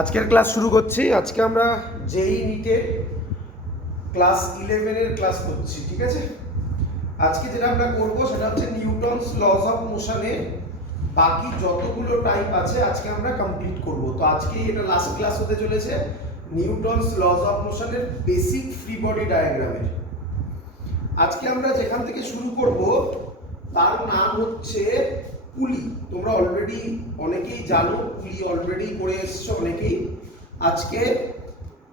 আজকের ক্লাস শুরু করছি। আজকে আমরা জেই নিটের ক্লাস 11-এর ক্লাস করছি, ঠিক আছে? আজকে যেটা আমরা করব সেটা হচ্ছে নিউটনস লস অফ মোশনের বাকি যতগুলো টাইপ আছে আজকে আমরা কমপ্লিট করব। তো আজকে এটা লাস্ট ক্লাস হতে চলেছে নিউটনস লস অফ মোশনের বেসিক ফ্রি বডি ডায়াগ্রামের। আজকে আমরা যেখান থেকে শুরু করব তার নাম হচ্ছে পুলি। তোমরা অলরেডি অনেকেই জানো, পুলি অলরেডি করে এসছো অনেকেই। আজকে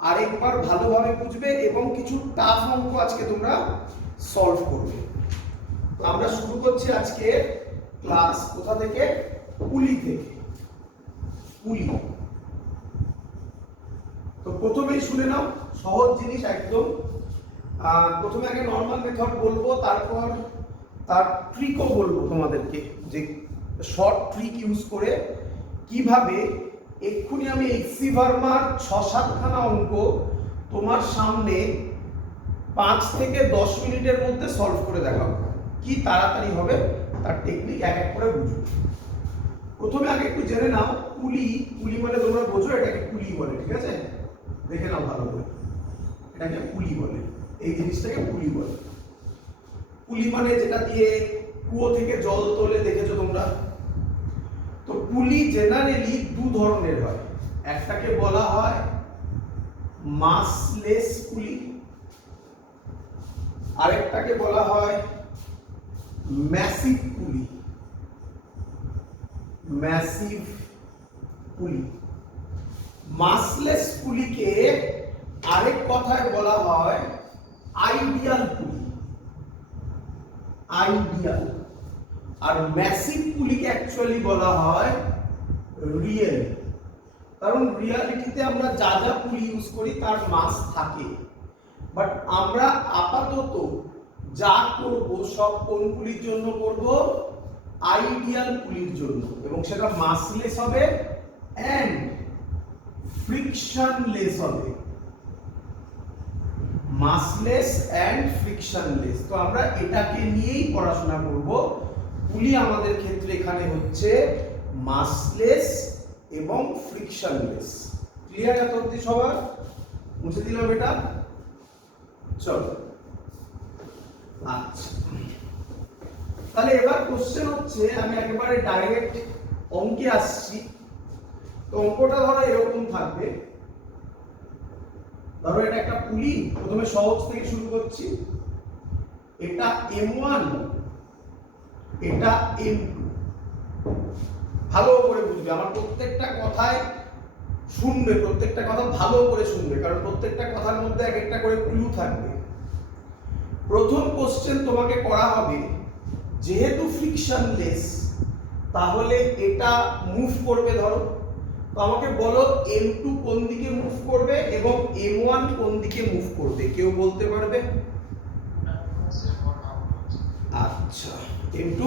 আরেকবার ভালোভাবে বুঝবে এবং কিছু টাফ অঙ্ক আজকে তোমরা সলভ করবে। আমরা শুরু করছি আজকে ক্লাস কোথা থেকে? পুলি থেকে। পুলি তো প্রথমেই শুনে নাও, সহজ জিনিস একদম। প্রথমে আগে নর্মাল মেথড বলবো, তারপর তার ট্রিকও বলবো তোমাদেরকে, যে শর্ট ট্রিক ইউজ করে কিভাবে এক্ষুনি আমি এইচসি ভার্মার 6-7খানা অঙ্ক তোমার সামনে 5 থেকে 10 মিনিটের মধ্যে সলভ করে দেখাবো। কি তাড়াতাড়ি হবে তার টেকনিক এক এক করে বুঝবো। প্রথমে আগে একটু জেনে নাও পুলি। পুলি মানে তোমরা বোঝো এটাকে পুলি বলে, ঠিক আছে? দেখে নাও ভালো করে, এটাকে পুলি বলে, এই জিনিসটাকে পুলি বলে। পুলি মানে যেটা দিয়ে কুয়ো থেকে জল তোলে, দেখেছো তোমরা? তো পুলি জেনারেলি দু ধরনের হয়। একটাকে বলা হয় মাসলেস পুলি, আরেকটাকে বলা হয় ম্যাসিভ পুলি। ম্যাসিভ পুলি। মাসলেস পুলিকে আরেক কথায় বলা হয় আইডিয়াল পুলি। আইডিয়াল। আর ম্যাসিভ পুলিকে অ্যাকচুয়ালি বলা হয় রিয়েল। কারণ রিয়ালিটিতে আমরা যা যা পুলি ইউজ করি তার মাস থাকে, বাট আমরা আপাতত যা করব সব কোন পুলির জন্য করব? আইডিয়াল পুলির জন্য। এবং সেটা মাসলেস হবে এন্ড ফ্রিকশনলেস হবে। মাসলেস এন্ড ফ্রিকশনলেস। তো আমরা এটাকে নিয়েই পড়াশোনা করব। পুলি আমাদের ক্ষেত্রে এখানে হচ্ছে মাসলেস এবং ফ্রিকশনলেস। ক্লিয়ার এত অবধি সবার? মুছে দিলাম এটা। চলো, আচ্ছা, তাহলে এবার কোশ্চেন হচ্ছে, আমি একেবারে ডাইরেক্ট অঙ্কে আসছি। তো অঙ্কটা ধরো এরকম থাকবে। ধরো এটা একটা পুলি, প্রথমে সহজ থেকে শুরু করছি। এটা M1, এটা M2। ভালো করে বুঝবে, আমার প্রত্যেকটা কথায় শুনবে, প্রত্যেকটা কথা ভালো করে শুনবে, কারণ প্রত্যেকটা কথার মধ্যে এক একটা করে ক্লু থাকবে। প্রথম কোশ্চেন তোমাকে করা হবে, যেহেতু ফ্রিকশনলেস তাহলে এটা মুভ করবে। ধরো, তো আমাকে বলো M2 কোন দিকে মুভ করবে এবং M1 কোন দিকে মুভ করবে, কেউ বলতে পারবে? আচ্ছা, M2,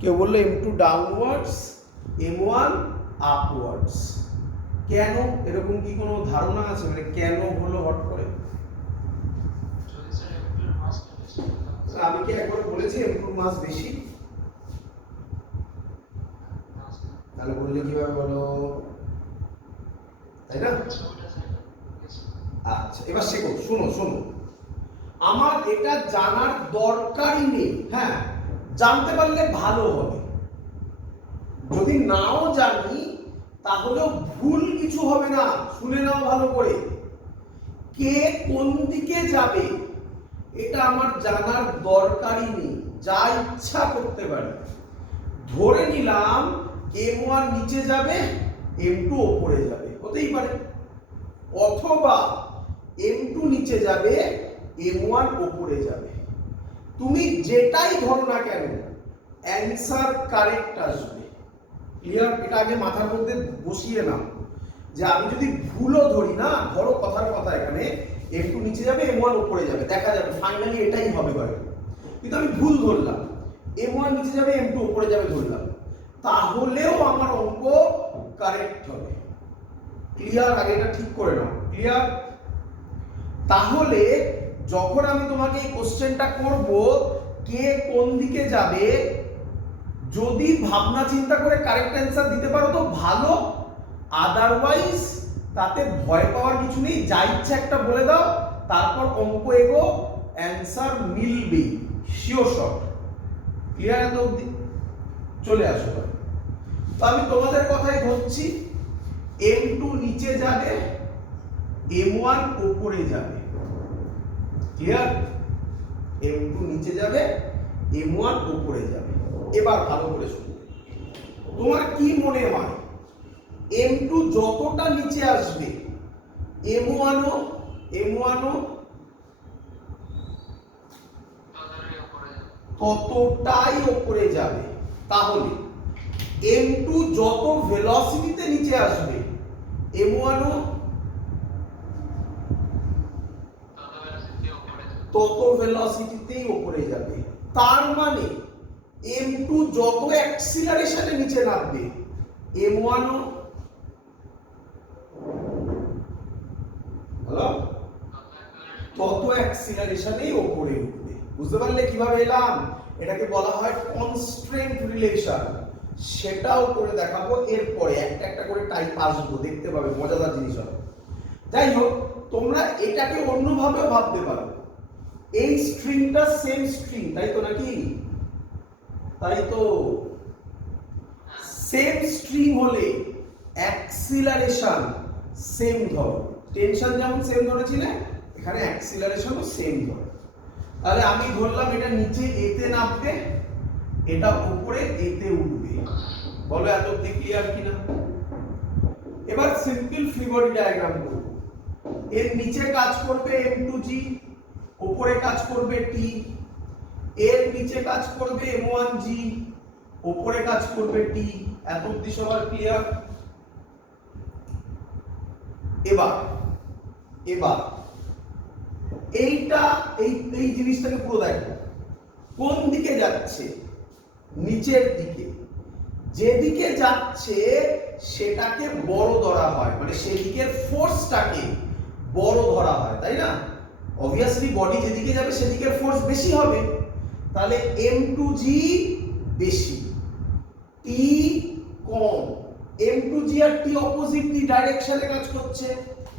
কেউ বললো M2 ডাউনওয়ার্ডস, M1 আপওয়ার্ডস। কেন? এরকম কি কোনো ধারণা আছে? মানে কেন হলো হট করে? আমি কি একবার বলেছি M2 মাস বেশি? তাহলে বললে কিভাবে বলো, তাই না? আচ্ছা, এবার শেখো। শোনো শোনো, আমার এটা জানার দরকারই নেই। হ্যাঁ, জানতে পারলে ভালো হবে। যদি নাও জানি তাহলেও ভুল কিছু হবে না। শুনে নাও ভালো করে, কে কোন দিকে যাবে এটা আমার জানার দরকারই নেই, যা ইচ্ছা করতে পারি। ধরে নিলাম M1 নিচে যাবে, M2 উপরে যাবে, হতেই পারে। অথবা M2 নিচে যাবে, M1 উপরে যাবে। তুমি যেটাই ধরো না কেন, অ্যানসার কারেক্ট আসবে। ক্লিয়ার? এটা আগে মাথার মধ্যে বসিয়ে নাও, যে আমি যদি ভুলও ধরি না, ধরো কথার কথা এখানে M2 নিচে যাবে, M1 উপরে যাবে, দেখা যাবে ফাইনালি এটাই হবে হয়তো। কিন্তু আমি ভুল ধরলাম, M1 নিচে যাবে, M2 উপরে যাবে ধরলাম, তাহলেও আমার অঙ্ক কারেক্ট হবে। ক্লিয়ার? আগে এটা ঠিক করে নাও। ক্লিয়ার? তাহলে যখন আমি তোমাকে এই কোশ্চেনটা করব, কে কোন দিকে যাবে, যদি ভাবনা চিন্তা করে কারেক্ট অ্যান্সার দিতে পারো তো ভালো, আদারওয়াইজ তাতে ভয় পাওয়ার কিছু নেই, যা ইচ্ছা একটা বলে দাও, তারপর অঙ্ক এগো, অ্যান্সার মিলবে শিওর শট। ক্লিয়ার? এত অবধি চলে আসো। তো আমি তোমাদের কথাই ধরছি, M2 নিচে যাবে, M1 উপরে যাবে। ক্লিয়ার? M2 নিচে যাবে, M1 উপরে যাবে। এবার ভালো করে শুনো, তোমার কি মনে হয় M2 যতটা নিচে আসবে M1 ও ততটাই উপরে যাবে। তাহলে M2 যত ভেলোসিটিতে নিচে আসবে M1 ও তত ভেলোসিটিতেই উপরে যাবে। তার মানে M2 যত অ্যাক্সিলারেশনে নিচে নামবে M1 ও হ্যালো তত অ্যাক্সিলারেশনেই উপরে উঠবে। বুঝতে পারলে কিভাবে এলাম? এটাকে বলা হয় কনস্ট্রেন্ট রিলেশন। সেটাও করে দেখাবো এরপরে, একটা একটা করে টাইপ আসবো, দেখতে পাবে, মজাদার জিনিস হবে। যাই হোক, তোমরা এটাকে অন্যভাবেও ভাবতে পারো। এই স্ট্রিংটা সেম স্ট্রিং, তাই তো নাকি? তাই তো। সেম স্ট্রিং হলে অ্যাক্সিলারেশন সেম ধরো, টেনশন যেমন সেম ধরেছিলে এখানে অ্যাক্সিলারেশনও সেম ধরো। তাহলে আমি ধরলাম এটা নিচে এতে নামবে, এটা উপরে এতে উঠবে। বলো এত অবধি ক্লিয়ার কিনা? এবার সিম্পল ফ্রি বডি ডায়াগ্রাম করব। এর নিচে কাজ করবে M2G, উপরে কাজ করবে T। এর নিচে কাজ করবে M1G, উপরে কাজ করবে T। এত অবধি সবার ক্লিয়ার? এবার এইটা এই জিনিসটাকে পুরো দেখো, কোন দিকে যাচ্ছে? নিচের দিকে। যেদিকে যাচ্ছে সেটাকে বড় ধরা হয়, মানে সেদিকের ফোর্সটাকে বড় ধরা হয়, তাই না? অবভিয়াসলি বডি যেদিকে যাবে সেদিকের ফোর্স বেশি হবে। তাহলে M2G বেশি, T কম। M2G আর T অপোজিট ডাইরেকশনে কাজ করছে।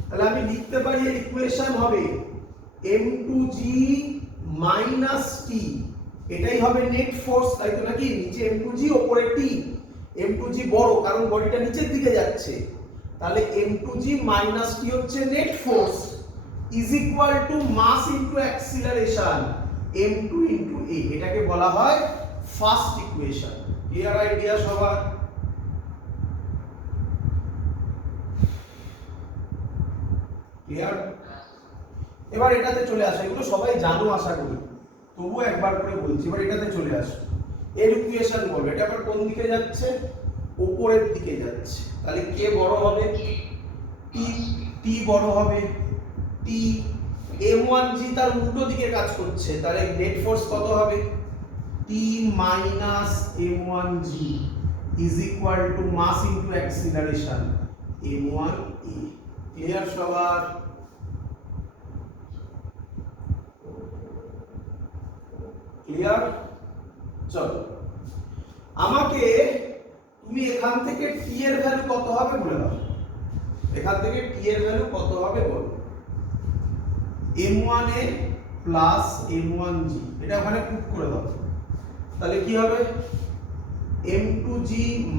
তাহলে আমি লিখতে পারি এর ইকুয়েশন হবে M2G মাইনাস T। এটাই হবে নেট ফোর্স, তাই তো নাকি? নিচে M2G উপরে T। M2G বড় কারণ বডিটা নিচের দিকে যাচ্ছে। তাহলে M2G মাইনাস T হচ্ছে net force is equal to mass into acceleration M2 into A। এটাকে বলা হয় ফার্স্ট ইকুয়েশন। ক্লিয়ার আইডিয়া সবার? ক্লিয়ার? এবার এটাতে চলে আসে, এগুলো সবাই জানো আশা করি, তবুও একবার করে বলছি। এবার এটাতে চলে আসো, এর ইকুয়েশন বলবে এটা আবার কোন দিকে যাচ্ছে? উপরের দিকে যাচ্ছে। তাহলে কে বড় হবে? টি বড় হবে। টি M1G তার উল্টো দিকে কাজ করছে, তাহলে নেট ফোর্স কত হবে? T minus M1G is equal to mass into acceleration M1A। Clear সবার? ক্লিয়ার? চলো, আমাকে তুমি এখান থেকে T এর ভ্যালু কত হবে বলে দাও। এখান থেকে T এর ভ্যালু কত হবে বলো? M1A প্লাস M1G, এটা ওখানে পুট করে দাও। তাহলে কি হবে? M2G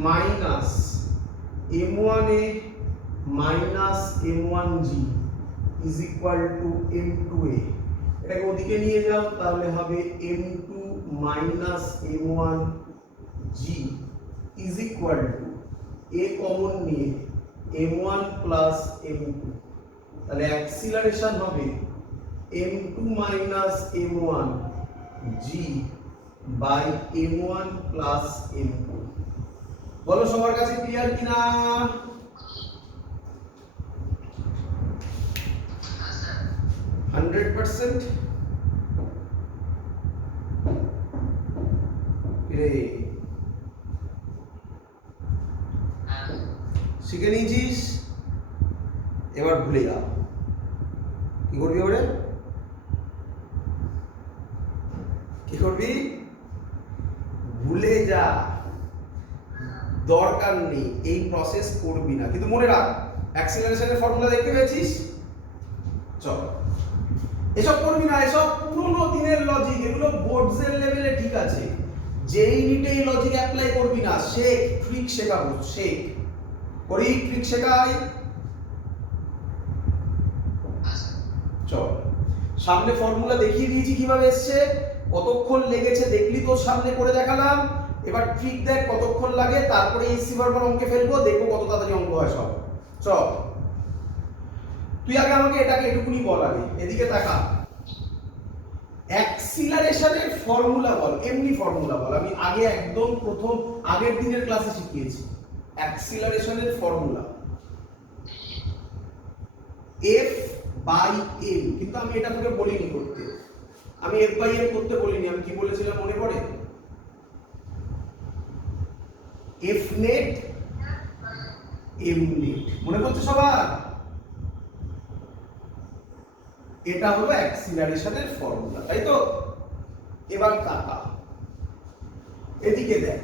minus M1A minus M1G is equal two M2A। এটাকে ওদিকে নিয়ে যাও, তাহলে হবে M2 minus M1G is equal two A common নিয়ে M1 প্লাস M2। তাহলে অ্যাক্সিলারেশন হবে M2 minus M1G by M1 plus M2। বলো সবার কাছে ক্লিয়ার কিনা? হ্যাঁ স্যার, 100%। শিখে নিয়েছিস? এবার ভুলে যা। কি করবি এবারে? কি করবি? ভুলে যা। দরকার নেই, এই প্রসেস করবি না। কিন্তু মনে রাখ অ্যাক্সিলারেশনের ফর্মুলা দেখতে পেয়েছিস? চল এসব করবি না, এসব পুরোনো দিনের লজিক, এগুলো বোর্ডসের লেভেলে ঠিক আছে। যেই নিটে এই লজিক অ্যাপ্লাই করবি না, শেখ ট্রিক শেখাবো, শেখ করি ট্রিক শেখাই। চল সামনে ফর্মুলা দেখিয়ে দিয়েছি কিভাবে এসছে, কতক্ষণ লেগেছে দেখলি তো, সামনে করে দেখালাম। এবার ট্রিক দেখ কতক্ষণ লাগে, তারপরে এই সিভারবার অঙ্কে ফেলবো, দেখবো কত তাড়াতাড়ি অঙ্ক হয় সব। চল তুই আগে আমাকে এটাকে এটুকুনি বল, আগে এদিকে তাকা। অ্যাক্সিলারেশনের ফর্মুলা বল, এমনি ফর্মুলা বল, আমি আগে একদম প্রথম আগের দিনের ক্লাসে শিখিয়েছি। অ্যাক্সিলারেশনের ফর্মুলা এফ বাই এম, কিন্তু আমি এটা তোকে বলিনি করতে, আমি এফ বাই এম করতে বলিনি। আমি কি বলেছিলাম মনে পড়ে? এফ নেট এম নেট, মনে পড়ছে সবার? এটা হলো অ্যাক্সিলারেশনের ফর্মুলা, তাই তো? এবার তাকা এদিকে দেখ,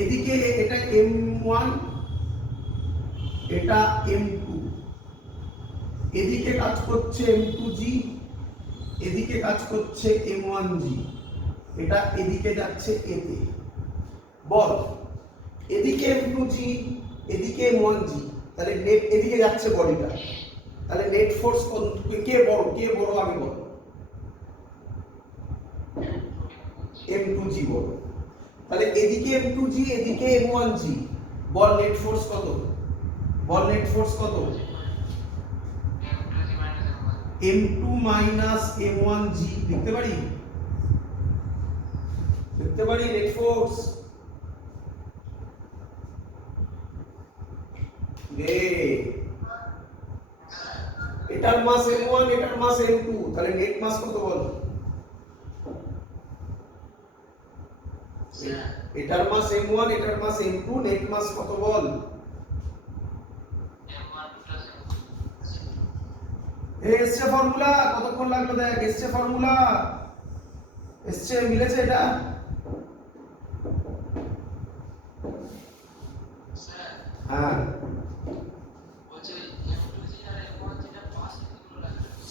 এদিকে এটা m1, এটা m2, এদিকে কাজ করছে m2g, এদিকে কাজ করছে m1g, এটা এদিকে যাচ্ছে a তে। বল এদিকে m2g, এদিকে m1g, তাহলে নেট এদিকে যাচ্ছে বডিটা, তাহলে নেট ফোর্স কে বড় আমি বল? m2g বড়। তাহলে এদিকে m2g, এদিকে m1g, বল নেট ফোর্স কত? বল নেট ফোর্স কত? m2 m1g লিখতে পারি? লিখতে পারি নেট ফোর্স? এটার মাস m1, এটার মাস m2, তাহলে নেট মাস কত বল? এটার মাস m1, এটার মাস m2, নেট মাস কত বল? এসছে ফর্মুলা, কতক্ষণ লাগলো দেখ, এসছে ফর্মুলা, এসছে, মিলেছে এটা? হ্যাঁ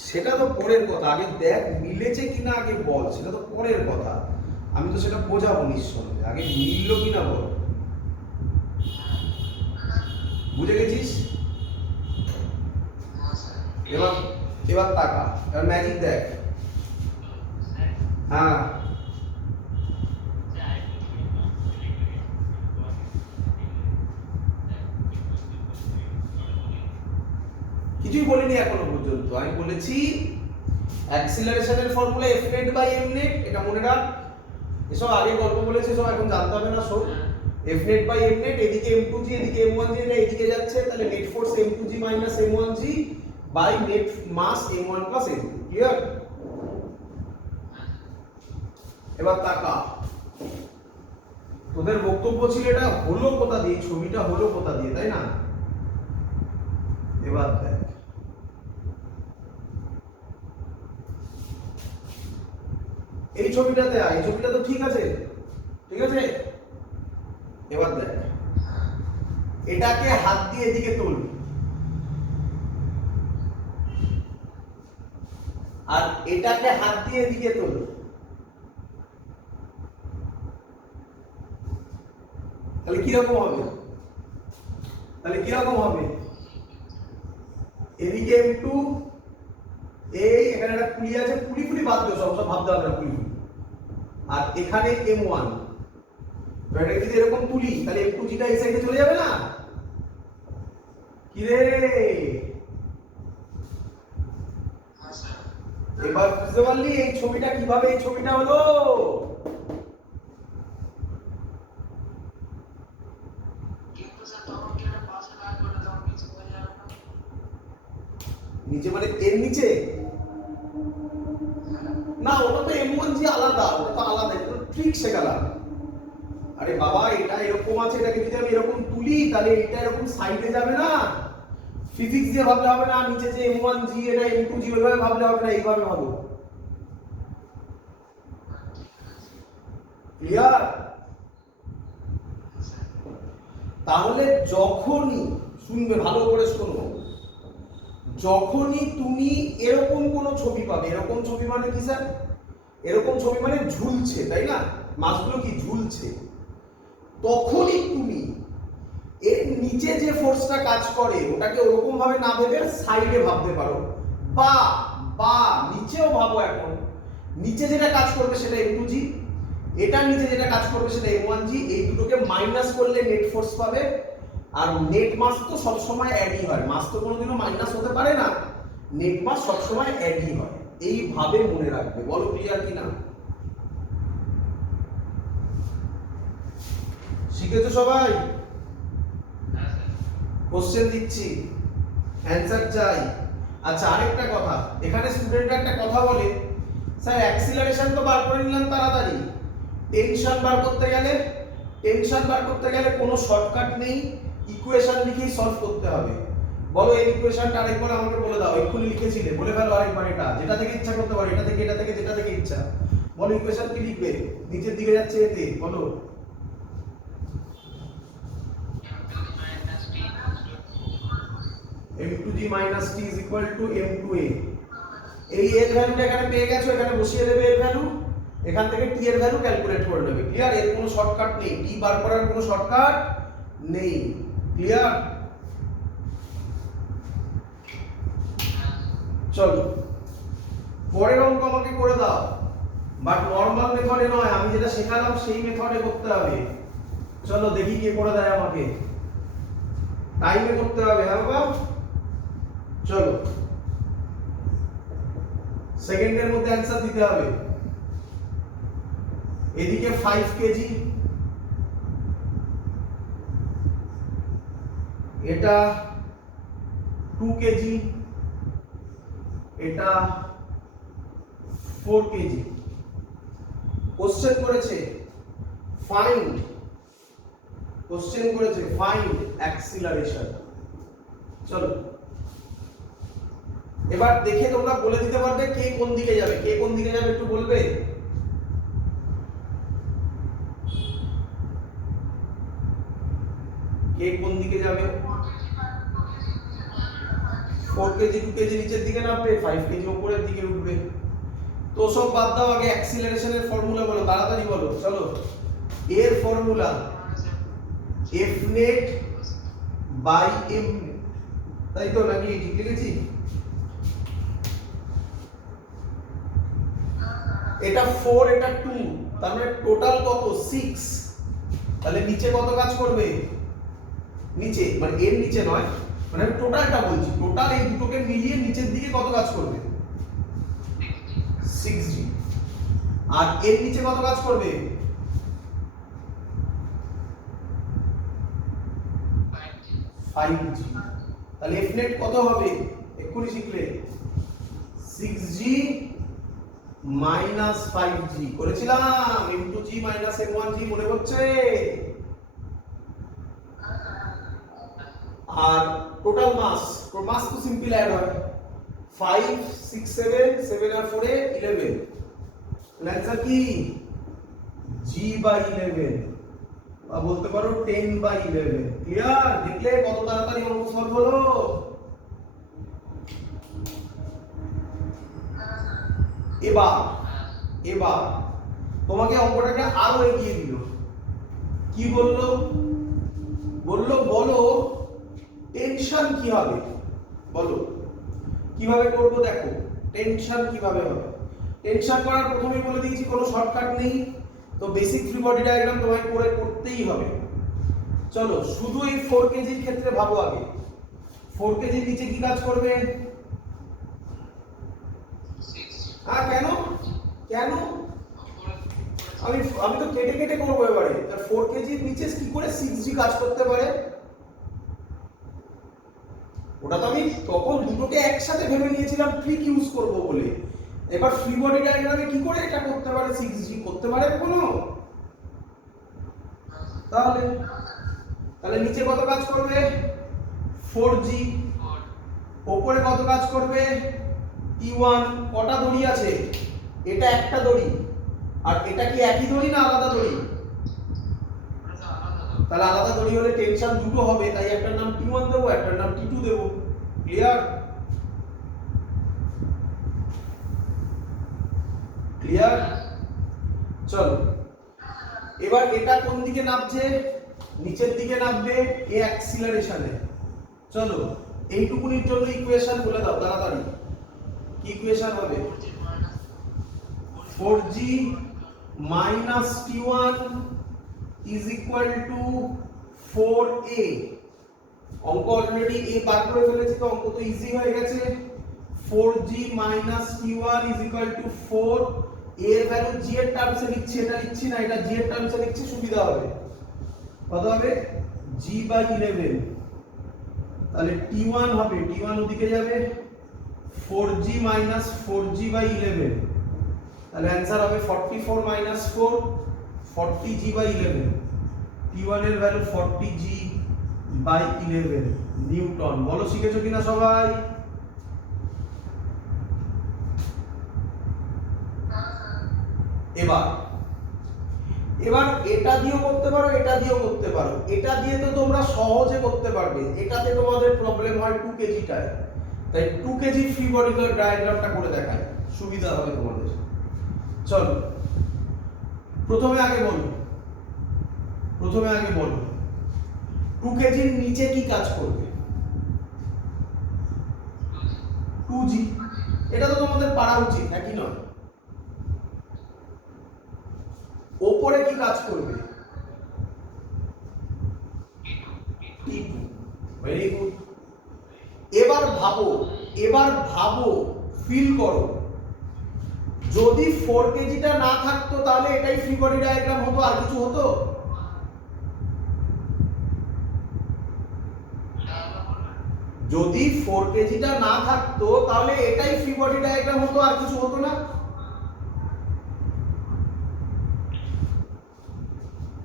সেটা তো পরের কথা, আগে দেখ মিলেছে কিনা আগে বল, সেটা তো পরের কথা। আমি তো সেটা বোঝাবো নিঃসন্দেহে, আগে মিললো কিনা বল। বুঝে গেছিস? এবার এবার তাকা, এবার ম্যাজিক দেখ। হ্যাঁ কিছুই বলিনি এখনো পর্যন্ত, আমি বলেছি অ্যাক্সিলারেশনের formula F net by M net, এটা মনে রাখ। এসব আগে গল্প বলেছে, সব এখন জানতে হবে না। সব F net by M net, এদিকে m2g, এদিকে m1g, এটা এদিকে যাচ্ছে, তাহলে net force m2g minus m1g by net mass m1 plus m2। Clear? এবার তাকা, তোদের বক্তব্য ছিল এটা হলো কোথা দিয়ে, ছবিটা হলো কোথা দিয়ে, তাই না? এবার দেখ এই ছবিটাতে, এই ছবিটা তো ঠিক আছে, ঠিক আছে? এবার দেখ এটাকে হাত দিয়ে এদিকে তোল, আর এটাকে হাত দিয়ে এদিকে তোল। তাহলে কিরকম হবে? তাহলে কিরকম হবে? এদিকে m2, এই এখানে একটা পুলি আছে, পুলি বাদ দাও, সব ভাবতে হবে না, পুলি। আর এখানে m1, এটা যদি এরকম তুলি, তাহলে m2g টা এই সাইডে চলে যাবে না? কি রে, এবার বুঝতে পারলি এই ছবিটা কিভাবে এই ছবিটা হলো? নিচে মানে এর নিচে না, ওটা তো m1g আলাদা, ওটা তো আলাদা, এটা ট্রিক শেখালাম। আরে বাবা এটা এরকম আছে, এটাকে যদি আমি এরকম তুলি তাহলে এটা এরকম সাইডে যাবে না, ফিজিক্স দিয়ে ভাবলে হবে না, নিচে যে m1g এটা m2g ওইভাবে ভাবলে হবে না, এইভাবে ভাবো। ক্লিয়ার? তাহলে যখনই, শুনবে ভালো করে শোনো, যখনই তুমি এরকম কোনো ছবি পাবে, এরকম ছবি মানে কি স্যার, এরকম ছবি মানে ঝুলছে, তাই না, মাছগুলো কি ঝুলছে, তখনই তুমি এর নিচে যে ফোর্সটা কাজ করে ওটাকে ওরকম ভাবে না ভেবে সাইডে ভাবতে পারো, বা বা নিচেও ভাবো। এখন নিচে যেটা কাজ করবে সেটা m2g, এটার নিচে যেটা কাজ করবে সেটা m1g, এই দুটোকে মাইনাস করলে নেট ফোর্স পাবে। আর নেট মাস তো সবসময় অ্যাডই হয়, মাস তো কোনোদিনও মাইনাস হতে পারে না, নেট মাস সবসময় অ্যাডই হয়, এইভাবে মনে রাখবে। বলো ক্লিয়ার কিনা? শিখেছো সবাই? কোশ্চেন দিচ্ছি, অ্যানসার চাই। আচ্ছা আরেকটা কথা, এখানে স্টুডেন্টরা একটা কথা বলে, স্যার অ্যাক্সিলারেশন তো বার করে নিলাম তাড়াতাড়ি, টেনশন বার করতে গেলে কোনো শর্টকাট নেই, ইকুয়েশন লিখেই সলভ করতে হবে। বলো এই ইকুয়েশনটা আরেকবার আমাকে বলে দাও, এক্ষুনি লিখেছিলে, বলে ফেলো আরেকবার, এটা যেটা থেকে ইচ্ছা করতে পারো, এটা থেকে, এটা থেকে, যেটা থেকে ইচ্ছা। বলো ইকুয়েশন কি লিখবে, নিচের দিকে যাচ্ছে এতে, বলো। m2g minus t is equal to m2a। এই এর ভ্যালুটা এখানে পেয়ে গেছো, এখানে বসিয়ে দেবে এর ভ্যালু, এখান থেকে t এর ভ্যালু ক্যালকুলেট করে নেবে। ক্লিয়ার? এর কোনো শর্টকাট নেই, t বার করার কোনো শর্টকাট নেই। ক্লিয়ার? চলো পরের অঙ্ক আমাকে করে দাও, বাট নরমাল মেথডে নয়, আমি যেটা শেখালাম সেই মেথডে করতে হবে। চলো দেখি কে করে দেয় আমাকে, টাইমে করতে হবে। হ্যাঁ বাবা, চলো সেকেন্ডের মধ্যে অ্যানসার দিতে হবে। এদিকে 5 কেজি, এটা 2 কেজি, এটা 4 কেজি। কোশ্চেন করেছে ফাইন্ড, অ্যাক্সিলারেশন। চলো এবার দেখে তোমরা বলে দিতে পারবে কে কোন দিকে যাবে, একটু বলবে? কে কোন দিকে যাবে? 4 কেজি 2 কেজি নিচের দিকে নামবে, 5 কেজি উপরের দিকে উঠবে। তো সব বাদ দাও, আগে অ্যাক্সিলারেশনের ফর্মুলা বলো, তাড়াতাড়ি বলো। চলো এর formula f net by m net, তাই তো নাকি? ঠিক লিখেছি? এটা 4, এটা 2, তার মানে টোটাল কত? 6। তাহলে নিচে কত কাজ করবে? নিচে মানে এর নিচে নয়, মানে আমি টোটালটা বলছি, টোটাল এই দুটোকে মিলিয়ে নিচের দিকে কত কাজ করবে? 6g। আর এর নিচে কত কাজ করবে? 5g। তাহলে f net কত হবে? এক্ষুনি শিখলে 6g মাইনাস 5g করেছিলাম, ইনটু g মাইনাস m1g, মনে হচ্ছে? আর টোটাল মাস তো সিম্পল অ্যাড হয়, 5 6 7 7 আর 4 এ 11। অ্যানসার কি? g বাই 11, বা বলতে পারো 10 বাই 11। ক্লিয়ার? দেখলে কত তাড়াতাড়ি অঙ্ক সলভ হলো। এবার তোমাকে অঙ্কটাকে আরো এগিয়ে দিল, কি বললো? বলো টেনশন কি হবে, বলো কিভাবে করব। দেখো টেনশন কিভাবে হবে, টেনশন করার প্রথমেই বলে দিয়েছি কোনো শর্টকাট নেই, তো বেসিক ফ্রি বডি ডায়াগ্রাম তোমায় করতেই হবে। চলো শুধু এই 4 কেজির ক্ষেত্রে ভাবো আগে, 4 কেজির নিচে কি কাজ করবে? হ্যাঁ কেন আমি তো কেটে করবো এবারে। 4 কেজির নিচে কি করে 6g কাজ করতে পারে? ওটা তো আমি তখন দুটোকে একসাথে ভেবে নিয়েছিলাম ট্রিক ইউজ করব বলে। এবার ফ্রি বডি ডায়াগ্রামে কি করে এটা করতে পারে? 6g করতে পারে কোনো? তাহলে নিচে কত কাজ করবে? 4g। উপরে কত কাজ করবে? t1। কটা দড়ি আছে? এটা একটা দড়ি, আর এটা কি একই দড়ি না আলাদা দড়ি? তাহলে আলাদা দড়ি হলে টেনশন দুটো হবে, তাই একটার নাম T1 দেবো, একটার নাম T2 দেবো। ক্লিয়ার? ক্লিয়ার? চলো এবার এটা কোন দিকে নামছে? নিচের দিকে নামবে এ অ্যাক্সিলারেশনে। চলো এইটুকুনির জন্য ইকুয়েশন বলে দাও তাড়াতাড়ি। কি ইকুয়েশন হবে? 4g minus t1 is equal to 4a। অঙ্ক অলরেডি a বার করে ফেলেছি, তো অঙ্ক তো ইজি হয়ে গেছে। 4g minus t1 is equal to 4। a এর ভ্যালু g এর টার্মসে লিখছি, এটা লিখছি না, এটা g এর টার্মসে লিখছি, সুবিধা হবে। কত হবে? g by 11। তাহলে t1 হবে, t1 ওদিকে যাবে, 4g minus 4g by 11। তাহলে आंसर হবে 44 minus 4, 40g by 11। t1 এর ভ্যালু 40g by 11 নিউটন। বলো শিখেছো কিনা সবাই? এবার এটা দিয়েও করতে পারো, এটা দিয়েও করতে পারো। এটা দিয়ে তো তোমরা সহজে করতে পারবে, এটাতে তোমাদের প্রবলেম হয় 2 কেজিটায়, তাই 2 কেজি ফ্রি বডি ডায়াগ্রামটা করে দেখায়, সুবিধা হবে তোমাদের। চলো প্রথমে আগে বলো 2 কেজির নিচে কি কাজ করবে? 2g। এটা তো তোমাদের পারা উচিত, একই নয়? ওপরে কি কাজ করবে? t2। Very good. এবার ভাবো, ফিল করো, যদি 4 কেজিটা না থাকতো তাহলে এটাই ফ্রি বডি ডায়াগ্রাম হতো, আর কিছু হতো? যদি 4 কেজিটা না থাকতো তাহলে এটাই ফ্রি বডি ডায়াগ্রাম হতো, আর কিছু হতো না।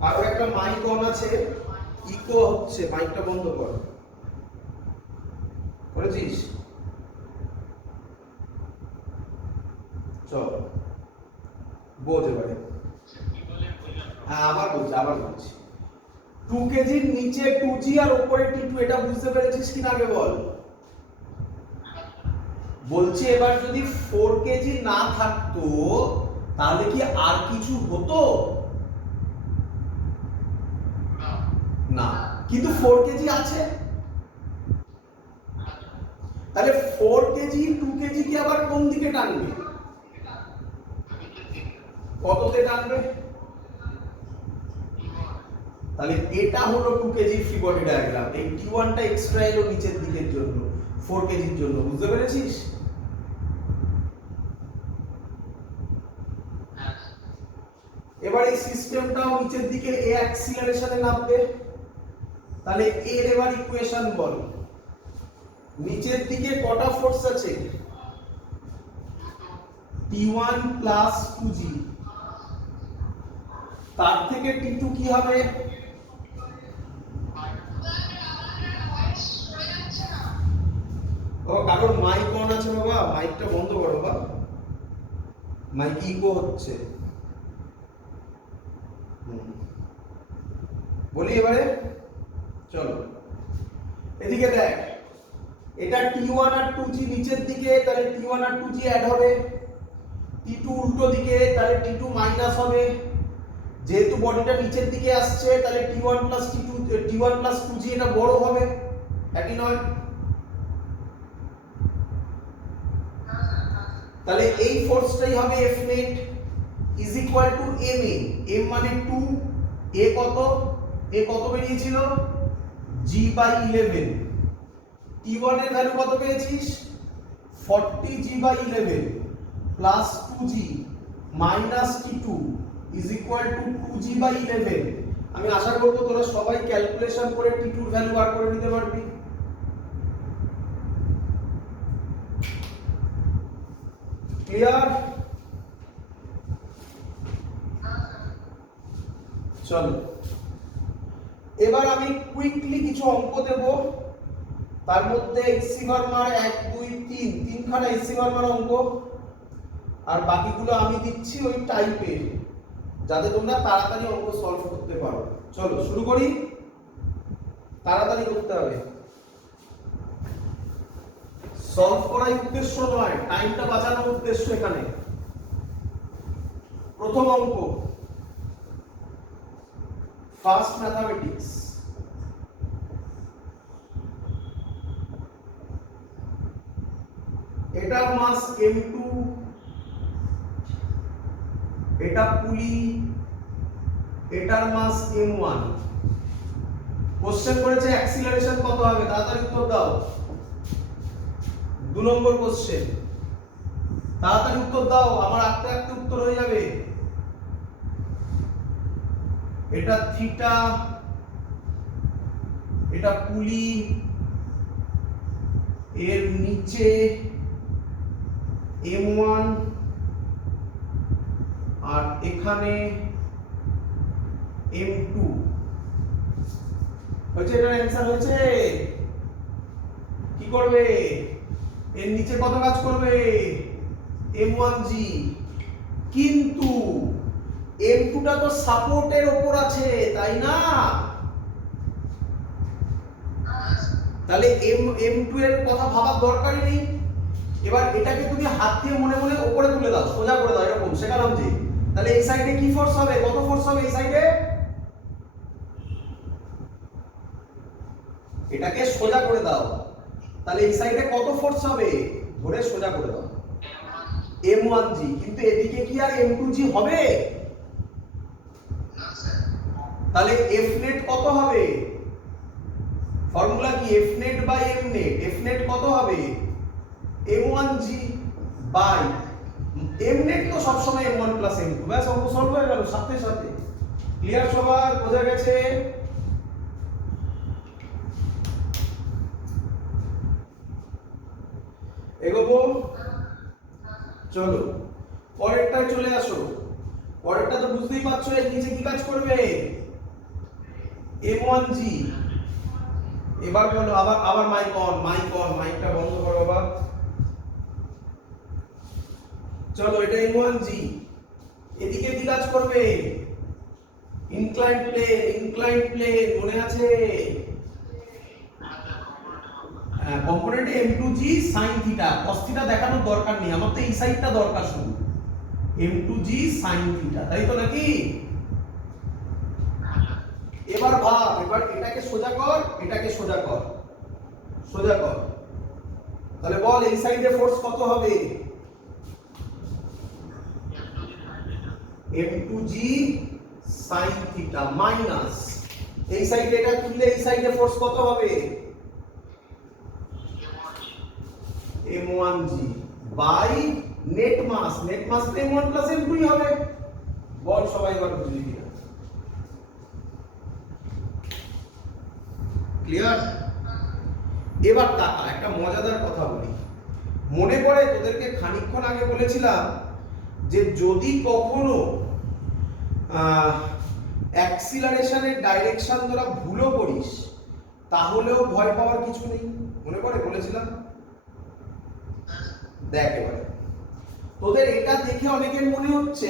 আর একটা মাইক অন আছে, ইকো হচ্ছে, মাইকটা বন্ধ কর। করেছিস? চল বোঝ এবারে। হ্যাঁ আবার বলছি 2 কেজির নিচে 2g আর উপরে t2, এটা বুঝতে পেরেছিস কিনা আগে বল। বলছি এবার যদি 4 কেজি না থাকতো তাহলে কি আর কিছু হতো? না, কিন্তু 4 কেজি আছে। তাহলে 4 কেজি 2 কেজি কি আবার কোন দিকে টানবে? কততে টানবে? তাহলে এটা হলো 2 কেজি ফ্রি বডি ডায়াগ্রাম। এই t1 টা এক্সট্রা এলো নিচের দিকের জন্য, 4 কেজির জন্য। বুঝতে পেরেছিস? এবার এই সিস্টেমটাও নিচের দিকে এ অ্যাক্সিলারেশনে নামবে। তাহলে এর এবার ইকুয়েশন বল। নিচের দিকে কটা ফোর্স আছে? t1 plus 2g। তার থেকে t2 কি হবে? ও কারণ মাইক অন আছে বাবা, মাইকটা বন্ধ করো বাবা, মাইক ইকো হচ্ছে। বলি এবারে, চলো এদিকে দেখ, এটা t1 আর 2g নিচের দিকে, তাহলে t1 আর 2g অ্যাড হবে। t2 উল্টো দিকে, তাহলে t2 মাইনাস হবে। যেহেতু বডিটা নিচের দিকে আসছে তাহলে t1 plus t2, t1 plus 2g এটা বড় হবে, একই নয়? তাহলে এই ফোর্সটাই হবে F net is equal two m a। m মানে 2, a কত বেরিয়েছিল? g by 11। t1 এর ভ্যালু কত পেয়েছিস? 40g by 11 plus 2g minus t2 is equal to 2g by 11। আমি আশা করব তোরা সবাই ক্যালকুলেশন করে t2 এর ভ্যালু বার করে নিতে পারবি। ক্লিয়ার? চলো এবার আমি কুইকলি কিছু অঙ্ক দেব, তার মধ্যে এসসি ভার্মার 1 2 3 তিনখানা এসসি ভার্মার অঙ্ক, আর বাকিগুলো আমি দিচ্ছি ওই টাইপের, যাতে তোমরা তাড়াতাড়ি অঙ্ক সলভ করতে পারো। চলো শুরু করি, তাড়াতাড়ি করতে হবে, সলভ করাই উদ্দেশ্য নয়, টাইমটা বাঁচানোর উদ্দেশ্য এখানে। প্রথম অঙ্ক, ফার্স্ট ম্যাথামেটিক্স। এটা মাস m2, এটা পুলি, এটার মাস m1। কোশ্চেন করেছে অ্যাক্সিলারেশন কত হবে, তাড়াতাড়ি উত্তর দাও। 2 নম্বর কোশ্চেন, তাড়াতাড়ি উত্তর দাও, আমার আস্তে আস্তে উত্তর হয়ে যাবে। এটা থিটা, এটা পুলি, এর নিচে m1, আর এখানে m2 হয়েছে। এটার অ্যান্সার হয়েছে। কি করবে, এর নিচে কত কাজ করবে, m1g, কিন্তু m2 টা তো সাপোর্টের উপর আছে, তাই না? তাহলে m2 এর কথা ভাবার দরকারই নেই। এবার এটাকে তুমি হাত দিয়ে মনে মনে উপরে তুলে দাও, সোজা করে দাও, এরকম শেখালাম যে। তাহলে এই সাইডে কি ফোর্স হবে, কত ফোর্স হবে এই সাইডে? এটাকে সোজা করে দাও, তাহলে এই সাইডে কত ফোর্স হবে, ধরে সোজা করে দাও, m1g। কিন্তু এদিকে কি আর m2g হবে? তাহলে f net কত হবে? ফর্মুলা কি, f net by m net। f net কত হবে, m1g বাই m net, তো সব সময় m1 প্লাস m2। ব্যাস, অঙ্ক সলভ হয়ে গেল সাথে সাথে। ক্লিয়ার সবার, বোঝা গেছে? এগোবো, চলো পরেরটায় চলে আসো। পরেরটা তো বুঝতেই পারছো, এর নিচে কি কাজ করবে, m1g। এবার বলো, আবার মাইক অন, মাইকটা বন্ধ করো বাবা। চলো, এটা m1g, এদিকে কি কাজ করবে, ইনক্লাইন্ড প্লেন, মনে আছে? কম্পোনেন্টে m2g sin theta, cos theta দেখানোর দরকার নেই, আমার তো এই সাইডটা দরকার শুধু, m2g sin থিটা, তাই তো নাকি? এবার ভাব, এবার এটাকে সোজা কর, এটাকে সোজা কর, সোজা কর। তাহলে বল এই সাইডে ফোর্স কত হবে, m2g sin থিটা মাইনাস এই সাইডে এটা তুললে এই সাইডে ফোর্স কত হবে, m1g by net mass m1 plus m2 হবে। বল সবাই এবার বুঝলি কিনা? ক্লিয়ার? এবার তাকা, একটা মজাদার কথা বলি। মনে পড়ে তোদেরকে খানিকক্ষণ আগে বলেছিলাম যে যদি কখনো অ্যাক্সিলারেশনের ডাইরেকশন তোরা ভুলও করিস, তাহলেও ভয় পাওয়ার কিছু নেই। মনে পড়ে বলেছিলাম? দেখ এবারে, তোদের এটা দেখে অনেকের মনে হচ্ছে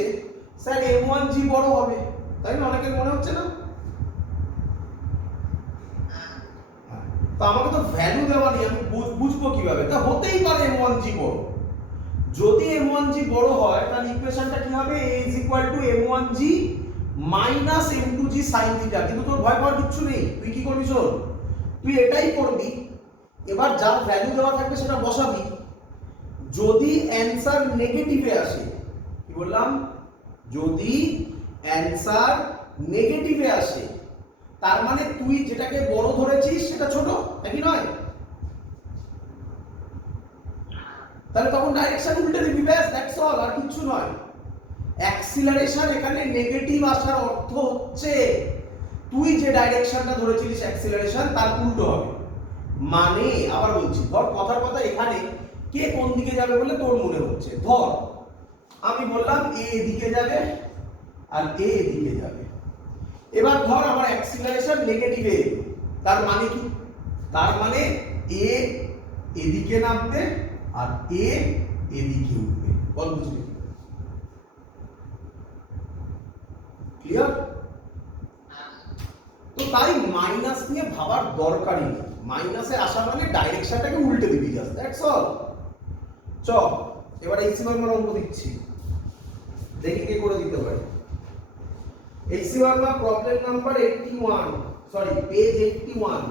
স্যার m1g বড় হবে, তাই না? অনেকের মনে হচ্ছে না? তো আমাকে তো ভ্যালু দেওয়া নেই, আমি বুঝবো কিভাবে? তা হতেই পারে m1g বড়। যদি m1g বড় হয় তাহলে ইকুয়েশনটা কি হবে, a m1g m2g sin theta. কিন্তু তোর ভয় পাওয়ার কিছু নেই, তুই কি করবি শোন, তুই এটাই করবি। এবার যার ভ্যালু দেওয়া থাকবে সেটা বসাবি। যদি অ্যানসার নেগেটিভে আসে, কি বললাম, যদি অ্যানসার নেগেটিভে আসে, তার মানে তুই যেটাকে বড় ধরেছিস সেটা ছোট, নাকি নয়? তাহলে তখন ডাইরেকশন উল্টে দিবি, ব্যাস, দ্যাটস অল, আর কিছু নয়। অ্যাক্সিলারেশন এখানে নেগেটিভ আসার অর্থ হচ্ছে তুই যে ডাইরেকশনটা ধরেছিলিস অ্যাক্সিলারেশন তার উল্টো হবে। মানে আবার বলছি, ধর কথার কথা এখানে কে কোন দিকে যাবে বলে তোর মনে হচ্ছে, ধর আমি বললাম এ এদিকে যাবে আর এ এদিকে যাবে। এবার ধর আমার অ্যাক্সিলারেশন নেগেটিভে, তার মানে কি, তার মানে এ এদিকে নামবে আর এ এদিকে উঠবে। বল বুঝলি? ক্লিয়ার? তাই মাইনাস নিয়ে ভাবার দরকারই নেই, মাইনাসে আসা মানে ডাইরেকশনটাকে উল্টে দিবি, জাস্ট দ্যাটস অল। চ এবার এইচসি ভার্মার অঙ্ক দিচ্ছি, দেখি কে করে দিতে পারে। HC Verma problem number 81, sorry page 81,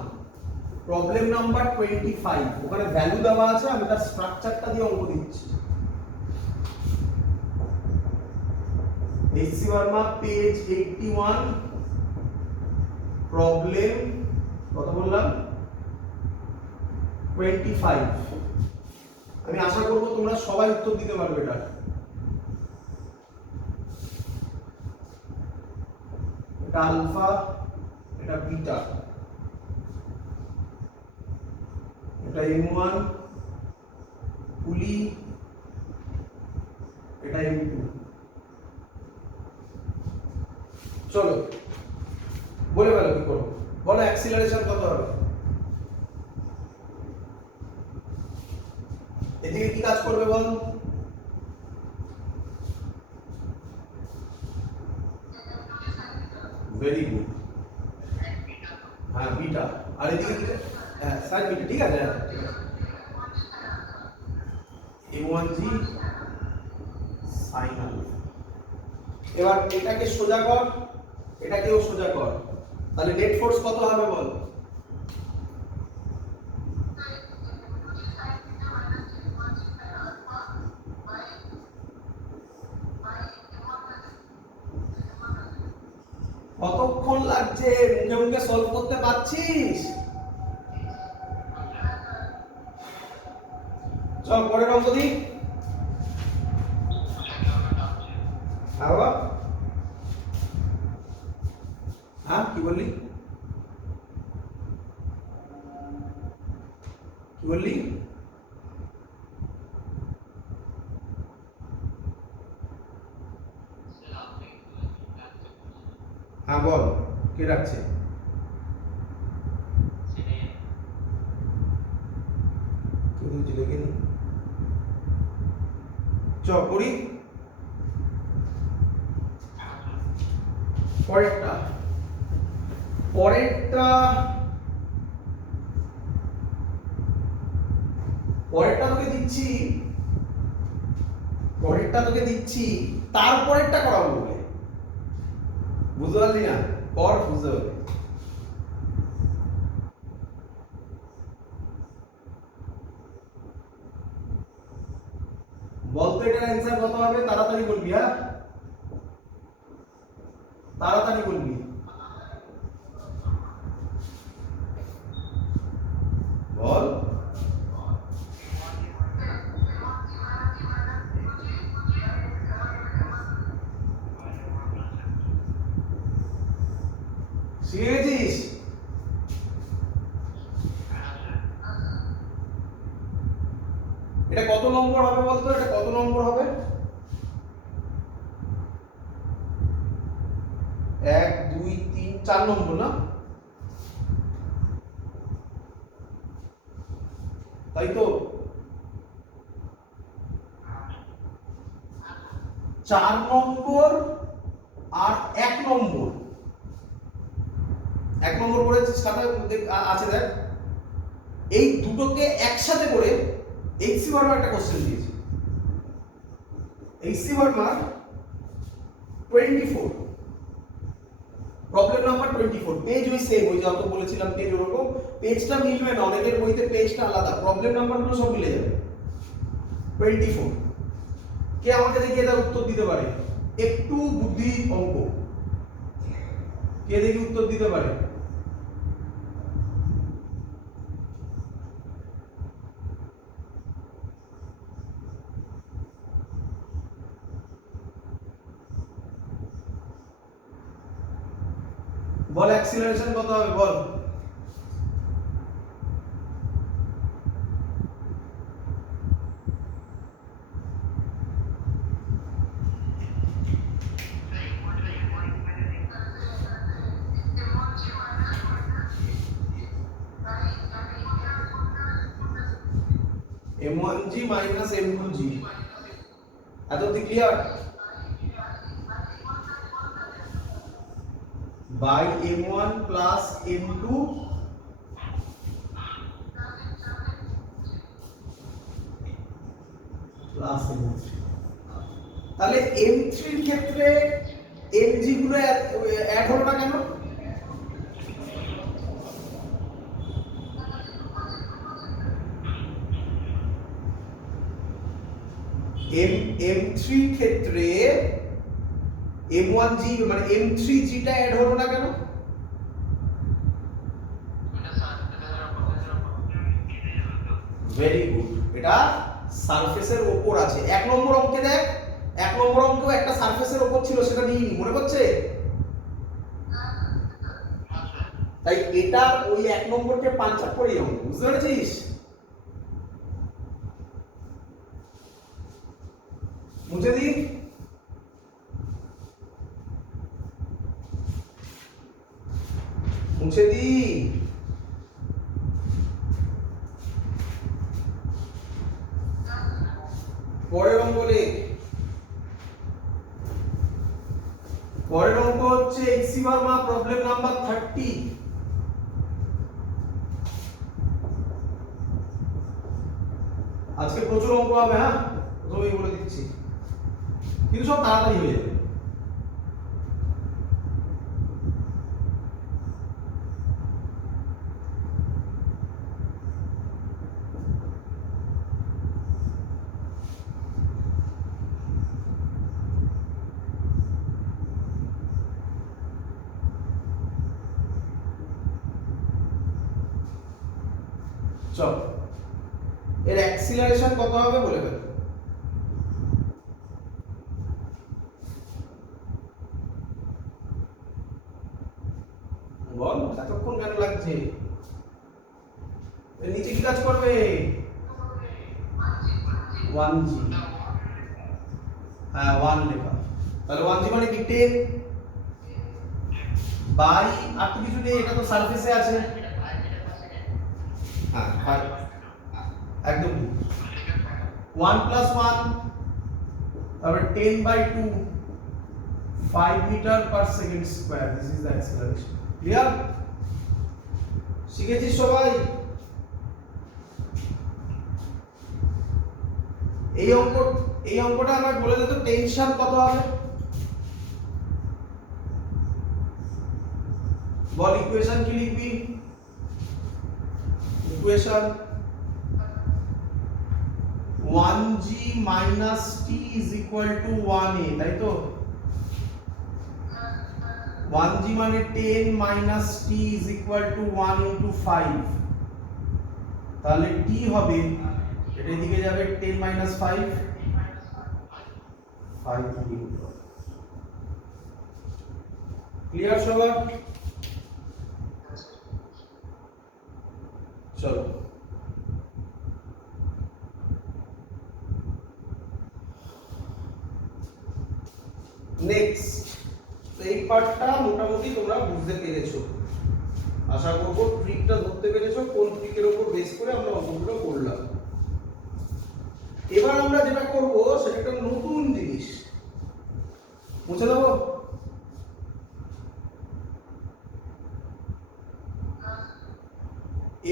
problem number 25। ওখানে ভ্যালু দেওয়া আছে, আমি তার স্ট্রাকচারটা দিয়ে অঙ্ক দিচ্ছি। এইচসি ভার্মা পেজ 81, প্রবলেম কত বললাম 25। আমি আশা করব তোমরা সবাই উত্তর দিতে পারবে এটা। এটা আলফা, এটা বিটা, এটা m1 পুলি, এটা m2। চলো বলে ফেলো কি করবো, বলো অ্যাক্সিলারেশন কত হবে। এদিকে কি কাজ করবে বল? ভেরি গুড, হ্যাঁ বিটা, আর এদিকে হ্যাঁ সাইন বিটা, ঠিক আছে m1g সাইন আলফা। এবার এটাকে সোজা কর, এটাকেও সোজা কর, তাহলে নেট ফোর্স কত হবে বল? কতক্ষণ লাগছে? মুখে মুখে সলভ করতে পারছিস? চল পরের অঙ্ক দি। হ্যাঁ কি বললি, কি বললি? হ্যাঁ বল, কে ডাকছে? চ করি পরেরটা। পরেরটা তোকে দিচ্ছি, তারপরেরটা করাবো বলে, বুঝতে পারলি না? কর, বুঝতে হবে। বলতো এটার অ্যান্সার কত হবে? তাড়াতাড়ি বলবি, হ্যাঁ তাড়াতাড়ি বলবি। বল শিখে গেছিস? এটা কত নম্বর হবে বলতো? এটা কত নম্বর হবে? 1 2 3 4 নম্বর না? তাই তো 4 নম্বর আর 1 নম্বর, 1 নম্বর করে খাতায় আছে দেখ, এই দুটোকে একসাথে করে এইচসি ভার্মা একটা কোশ্চেন দিয়েছে। HC Verma 24, problem number 24, page ওই সেম, ওই যত বলেছিলাম পেজ ওরকম, পেজটা মিলবে না, অনেকের বইতে পেজটা আলাদা, প্রবলেম নাম্বারগুলো সব মিলে যাবে। 24 কে আমাকে দেখি এটা উত্তর দিতে পারে? একটু বুদ্ধি অঙ্ক, কে দেখি উত্তর দিতে পারে? বল অ্যাক্সিলারেশন কত হবে বল? m1g minus m2g, এত clear? By m1 plus m2 plus m3। তাহলে m3 এর ক্ষেত্রে mg গুলো অ্যাড হলো না কেন? m3 ক্ষেত্রে m1g মানে m3g টা অ্যাড হলো না কেন? ভেরি গুড, এটা সারফেসের উপর আছে। এক নম্বর অঙ্কে দেখ, এক নম্বর অঙ্কেও একটা সারফেসের উপর ছিল, সেটা নিইনি, মনে পড়ছে? তাই এটা ওই এক নম্বরকে পাঞ্চ আপ করে অঙ্ক, বুঝতে পেরেছিস? মুছে দি, মুছে দি। পরের অঙ্ক লেখ। পরের অঙ্ক হচ্ছে এক্সি ভার্মা প্রবলেম নাম্বার 30। আজকে প্রচুর অঙ্ক হবে, হ্যাঁ প্রথমেই বলে দিচ্ছি, কিন্তু সব তাড়াতাড়ি হয়ে যাবে। চল, এর অ্যাক্সিলারেশন কত হবে বলে ফেল। বল, এতক্ষণ কেন লাগছে? এর নিচে কি কাজ করবে? 1g। হ্যাঁ 1 লেখা, তাহলে 1g মানে কি 10 বাই, আর তো কিছু নেই, এটা তো সারফেসে আছে। হ্যাঁ একদম 1 প্লাস 1, তারপরে 10 by 2, 5 metre per second square. This is the acceleration. Clear? শিখেছিস সবাই? এই অঙ্কটা আমায় বলে দে তো, টেনশন কত হবে বল। ইকুয়েশন কি লিখবি? Equation 1g minus t is equal to 1a, তাই তো? 1g মানে 10 minus t is equal to 1 into 5, তাহলে t হবে, এটা এদিকে যাবে 10 minus 5, 5 into। ক্লিয়ার সবার? চলো নেক্সট। এই পার্টটা মোটামুটি তোমরা বুঝতে পেরেছো, আশা করব ট্রিকটা ধরতে পেরেছো, কোন ট্রিকের উপর বেস করে আমরা অঙ্কগুলো করলাম। এবার আমরা যেটা করব সেটা একটা নতুন জিনিস, মুছে দেবো।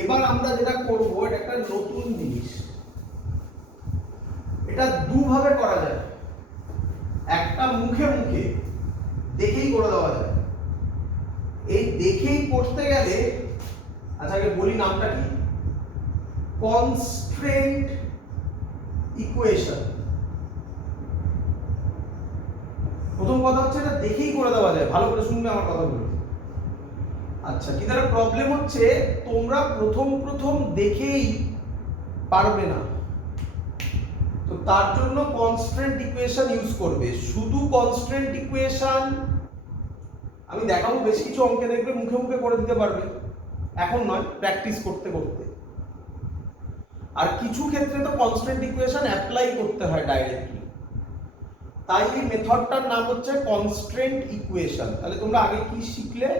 এবার আমরা যেটা করব এটা একটা নতুন জিনিস, এটা দুভাবে করা যায়। একটা মুখে মুখে দেখেই করে দেওয়া যায়। এই দেখেই করতে গেলে, আচ্ছা আগে বলি নামটা কি, কনস্ট্রেন্ট ইকুয়েশন। প্রথম কথা হচ্ছে এটা দেখেই করে দেওয়া যায়, ভালো করে শুনবে আমার কথাগুলো। আচ্ছা, কি তার প্রবলেম হচ্ছে তোমরা প্রথম দেখেই পারবে না, তো তার জন্য কনস্ট্যান্ট ইকুয়েশন ইউজ করবে। শুধু কনস্ট্যান্ট ইকুয়েশন আমি দেখাবো, বেশ কিছু অঙ্কে দেখবে মুখে মুখে করে দিতে পারবে, এখন নয়, প্র্যাকটিস করতে করতে। আর কিছু ক্ষেত্রে তো কনস্ট্যান্ট ইকুয়েশন অ্যাপ্লাই করতে হয় ডাইরেক্টলি, তাই এই মেথডটার নাম হচ্ছে কনস্ট্যান্ট ইকুয়েশন। তাহলে তোমরা আগে কি শিখলে?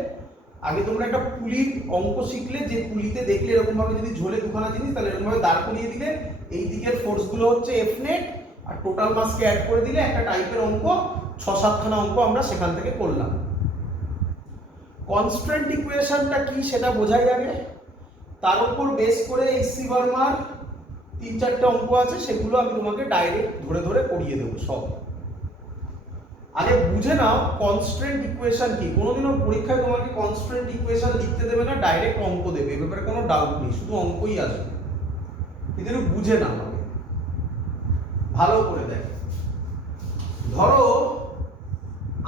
আগে তোমরা একটা পুলির অঙ্ক শিখলে, যে পুলিতে দেখলে এরকম ভাবে যদি ঝোলে দুখানা জিনিস, তাহলে এরকম ভাবে দাঁড় করিয়ে দিলে, এই দিকের ফোর্স গুলো হচ্ছে এফ নেট, আর টোটাল মাসকে অ্যাড করে দিলে একটা টাইপের অঙ্ক, 6-7 খানা অঙ্ক আমরা সেখান থেকে করলাম। কনস্ট্যান্ট ইকুয়েশনটা কি সেটা বোঝাই আগে, তার উপর বেস করে এইচসি ভার্মার 3-4টে অঙ্ক আছে, সেগুলো আমি তোমাকে ডাইরেক্ট ধরে ধরে করিয়ে দেবো সব। আগে বুঝে নাও কনস্ট্যান্ট ইকুয়েশন কি। কোনোদিনও পরীক্ষায় তোমাকে কনস্ট্যান্ট ইকুয়েশন লিখতে দেবে না, ডাইরেক্ট অঙ্ক দেবে, এ ব্যাপারে কোনো ডাউট নেই, শুধু অঙ্কই আসবে। কিন্তু বুঝে নাও আগে ভালো করে দেখ। ধরো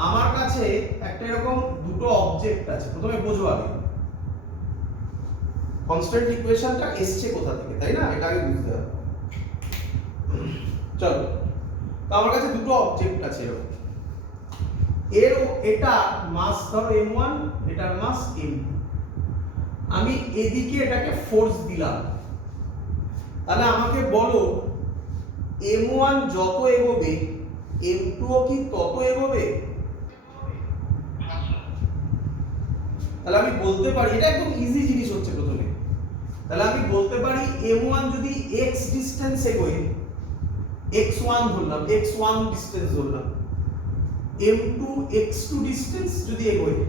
আমার কাছে একটা এরকম দুটো অবজেক্ট আছে, প্রথমে বোঝো আগে কনস্ট্যান্ট ইকুয়েশনটা এসছে কোথা থেকে, তাই না? এটা আগে বুঝতে হবে। চলো, তো আমার কাছে দুটো অবজেক্ট আছে এরকম, এটা মাস ধরো m1, এটার মাস m2। আমি এদিকে এটাকে ফোর্স দিলাম, তাহলে আমাকে বলো m1 যত এগোবে m2 ও কি তত এগোবে? তাহলে আমি বলতে পারি, এটা একদম ইজি জিনিস হচ্ছে প্রথমে, তাহলে আমি বলতে পারি m1 যদি x ডিসটেন্স এগোয়, x1 ধরলাম, x1 ডিসটেন্স ধরলাম, m2 x2 ডিসটেন্স যদি এগোয়,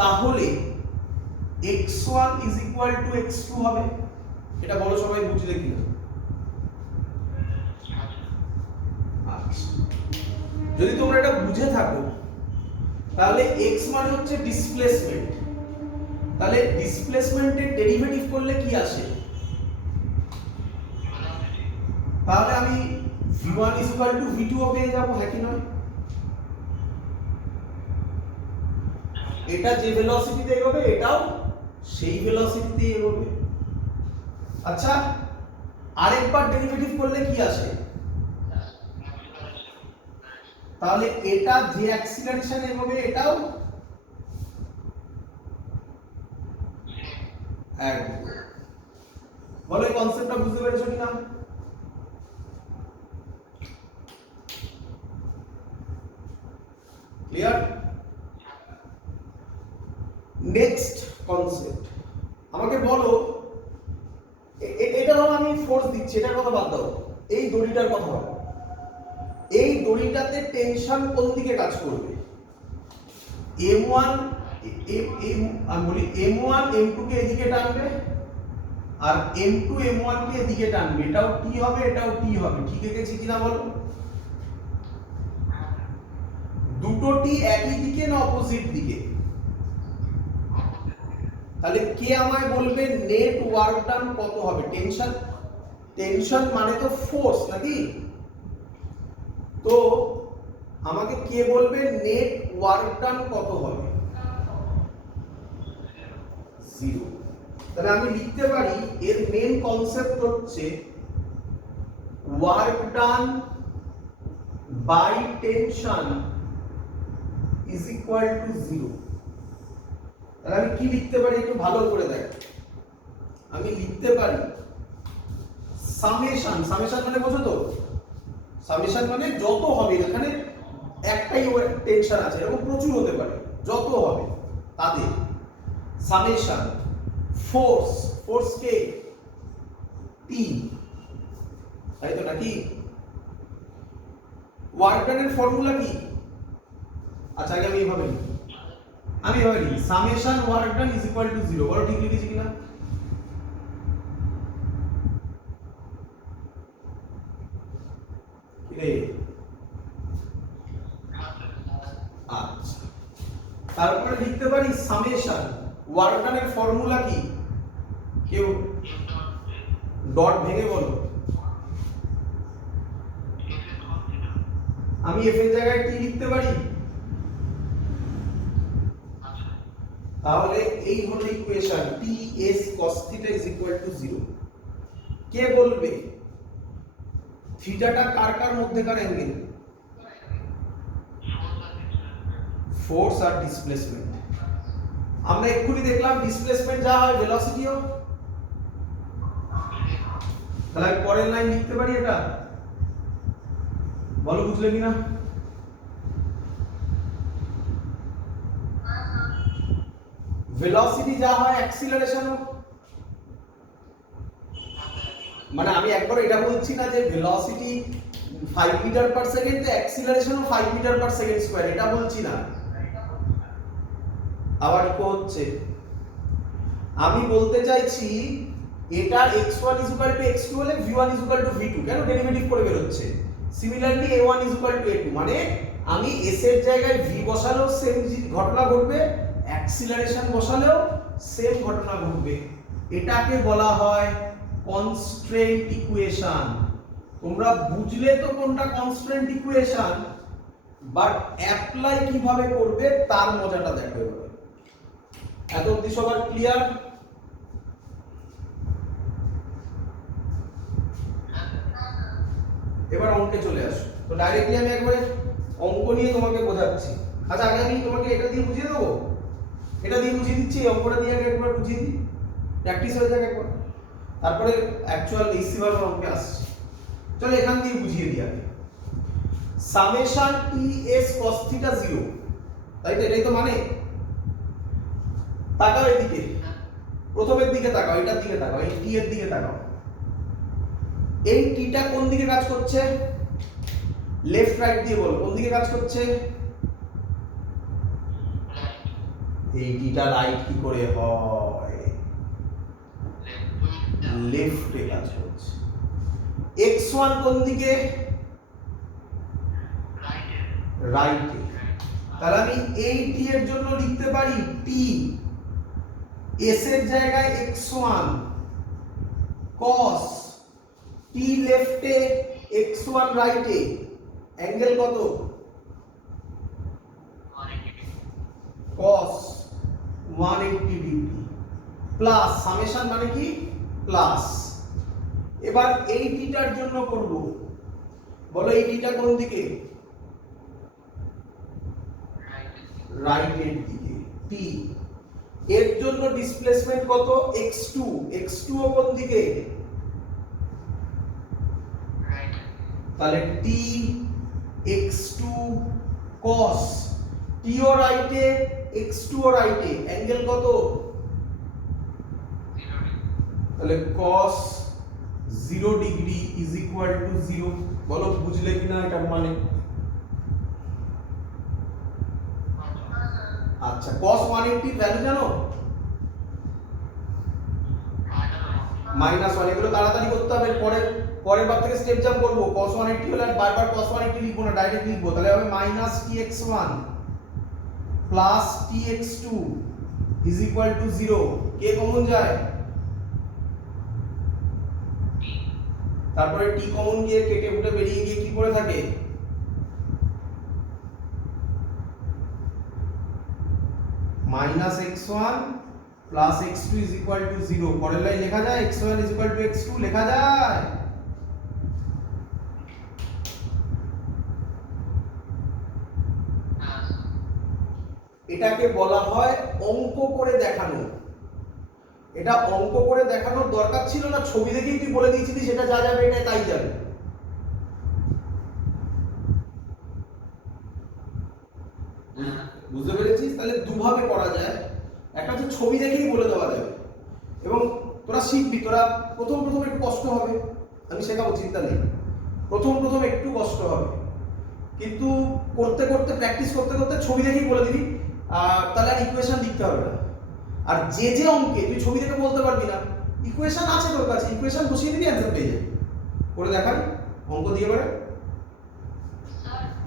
তাহলে x1 is equal to x2 হবে। এটা বলো সবাই বুঝলে কিনা? আচ্ছা, যদি তোমরা এটা বুঝে থাকো তাহলে x মানে হচ্ছে ডিসপ্লেসমেন্ট, তাহলে ডিসপ্লেসমেন্টের ডেরিভেটিভ করলে কি আসে? তাহলে আমি v1 is equal to v2 ও পেয়ে যাবো, হ্যাঁ কি নয়? এটা যে ভেলোসিটিতে এগোবে এটাও সেই ভেলোসিটিতে এগোবে। আচ্ছা, আরেকবার ডেরিভেটিভ করলে কি আসে? তাহলে এটা যে অ্যাক্সিলারেশন এগোবে এটাও একদম। বলো এই কনসেপ্টটা বুঝতে পেরেছো কিনা? ক্লিয়ার? নেক্সট কনসেপ্ট আমাকে বলো, এটা ধরো আমি ফোর্স দিচ্ছি, এটার কথা বাদ দাও, এই দড়িটার কথা বলো, এই দড়িটাতে টেনশন কোন দিকে কাজ করবে? m1 আমি বলি m1 m2 কে এদিকে টানবে, আর m2 m1 কে এদিকে টানবে, এটাও t হবে এটাও t হবে। ঠিক আছে কিনা বলো? দুটো t একই দিকে না অপোজিট দিকে? তাহলে কে আমায় বলবে নেট ওয়ার্ক ডান কত হবে? টেনশন, টেনশন মানে তো ফোর্স নাকি? তো আমাকে কে বলবে নেট ওয়ার্ক ডান কত হবে? 0। তাহলে আমি লিখতে পারি এর মেন কনসেপ্ট হচ্ছে work done by tension is equal to 0। তাহলে আমি কি লিখতে পারি একটু ভালো করে দেখ। আমি লিখতে পারি সামেশন, সামেশন মানে বোঝো তো? সামেশন মানে যত হবে, এখানে একটাই টেনশন আছে, এরকম প্রচুর হতে পারে, যত হবে তাদের সামেশন ফোর্স, ফোর্স কে টি, তাই তো নাকি? ওয়ার্ক ডানের ফর্মুলা কি? আচ্ছা আগে আমি এভাবে লিখি, summation work done is equal to 0। বলো ঠিক লিখেছি কিনা? আচ্ছা, তারপরে লিখতে পারি সামেশন ওয়ার্ক ডানের ফর্মুলা কি? কেউ ডট ভেঙে বলো। আমি এফ এর জায়গায় কি লিখতে পারি? তাহলে এই হলো equation ts cos θ is equal to 0। কে বলবে থিটাটা কার কার মধ্যেকার অ্যাঙ্গেল? ফোর্স আর ডিসপ্লেসমেন্ট। আমরা এক্ষুনি দেখলাম ডিসপ্লেসমেন্ট যা হয় ভেলোসিটিও। তাহলে আমি পরের লাইন লিখতে পারি এটা, বলো বুঝলে কিনা? ভেলোসিটি যা হয় অ্যাক্সিলারেশনও, মানে আমি একবার এটা বলছি না যে ভেলোসিটি 5 মিটার পার সেকেন্ড, অ্যাক্সিলারেশনও 5 মিটার পার সেকেন্ড স্কয়ার, এটা বলছি না। আবার ইকো হচ্ছে। আমি বলতে চাইছি এটা x1 x2 হলে v1 v2, কেন ডেরিভেটিভ করে বের হচ্ছে। সিমিলারলি a1 a2, মানে আমি s এর জায়গায় v বসালেও সেম ঘটনা ঘটবে, অ্যাক্সিলারেশন বসালেও সেম ঘটনা ঘটবে। এটাকে বলা হয় কনস্ট্রেন্ট ইকুয়েশন। তোমরা বুঝলে তো কোনটা কনস্ট্রেন্ট ইকুয়েশন, বাট অ্যাপ্লাই কিভাবে করবে তার মজাটা দেখো এবার। এত অবধি সবার ক্লিয়ার? এবার অঙ্কে চলে আসো। তো ডাইরেক্টলি আমি একবারে অঙ্ক নিয়ে তোমাকে বোঝাচ্ছি। আচ্ছা, আগে আমি তোমাকে এটা দিয়ে বুঝিয়ে দেবো, এটা দিয়ে বুঝিয়ে দিচ্ছি, এই অঙ্কটা দিয়ে আগে একবার বুঝিয়ে দিই, প্র্যাকটিস হয়ে যাক একবার, তারপরে অ্যাকচুয়াল ইসি ভাবে অঙ্কে আসছে। চলো এখান দিয়ে বুঝিয়ে দিই আগে। Summation T S cos theta 0, তাই তো? এটাই তো মানে। তাকাও এদিকে, প্রথমের দিকে তাকাও, এটার দিকে তাকাও, এই টি এর দিকে তাকাও। এই টিটা কোন দিকে কাজ করছে? লেফট রাইট দিয়ে বলো, কোন দিকে কাজ করছে? এই টিটা রাইট কি করে হয়? লেফটে কাজ করছে। x1 কোন দিকে? রাইটে। তাহলে আমি এই টি এর জন্য লিখতে পারি টি s এর জায়গায় x1 cos t লেফটে x1 রাইটে, অ্যাঙ্গেল কত? cos 180 ডিগ্রি প্লাস সামেশন মানে কি? প্লাস। এবার এই টিটার জন্য করব, বলো এই টিটা কোন দিকে? রাইটের দিকে। টি এর জন্য ডিসপ্লেসমেন্ট কত? x2, x2 ও কোন দিকে? তাহলে t x2 cos t ও রাইটে x2 ও রাইটে, অ্যাঙ্গেল কত? তাহলে cos 0 degree is equal to 0। বলো বুঝলে কিনা এটা মানে? আচ্ছা, cos 180 এর ভ্যালু জানো? -1। এগুলো তাড়াতাড়ি করতে হবে, পরের বার থেকে স্টেপ জাম্প করব। cos 180 হলে আর বারবার cos 180 লিখবো না, ডাইরেক্ট লিখবো। তাহলে হবে -tx1 plus tx2 is equal to 0। K common যায়? তারপরে t কমন গিয়ে কেটে ফুটে বেরিয়ে গিয়ে কি পড়ে থাকে? -x1 plus x2 is equal to 0। পরের লাইন লেখা যায় x1 is equal two x2, লেখা যায়? এটাকে বলা হয় অঙ্ক করে দেখানো। এটা অঙ্ক করে দেখানোর দরকার ছিল না, ছবি দেখেই তুই বলে দিয়েছিলি সেটা যা যাবে এটা তাই যাবে। বুঝতে পেরেছিস? তাহলে দুভাবে করা যায়। একটা হচ্ছে ছবি দেখেই বলে দেওয়া যাবে, এবং তোরা শিখবি। তোরা প্রথম একটু কষ্ট হবে, আমি শেখাবো, চিন্তা নেই। প্রথম একটু কষ্ট হবে, কিন্তু করতে করতে প্র্যাকটিস করতে করতে ছবি দেখেই বলে দিবি, তাহলে আর ইকুয়েশন লিখতে হবে না। আর যে অঙ্কে তুই ছবি দেখে বলতে পারবি না, ইকুয়েশন আছে তোর কাছে, ইকুয়েশন বসিয়ে দিবি, অ্যান্সার পেয়ে যাবি। করে দেখাই অঙ্ক দিয়ে পারে।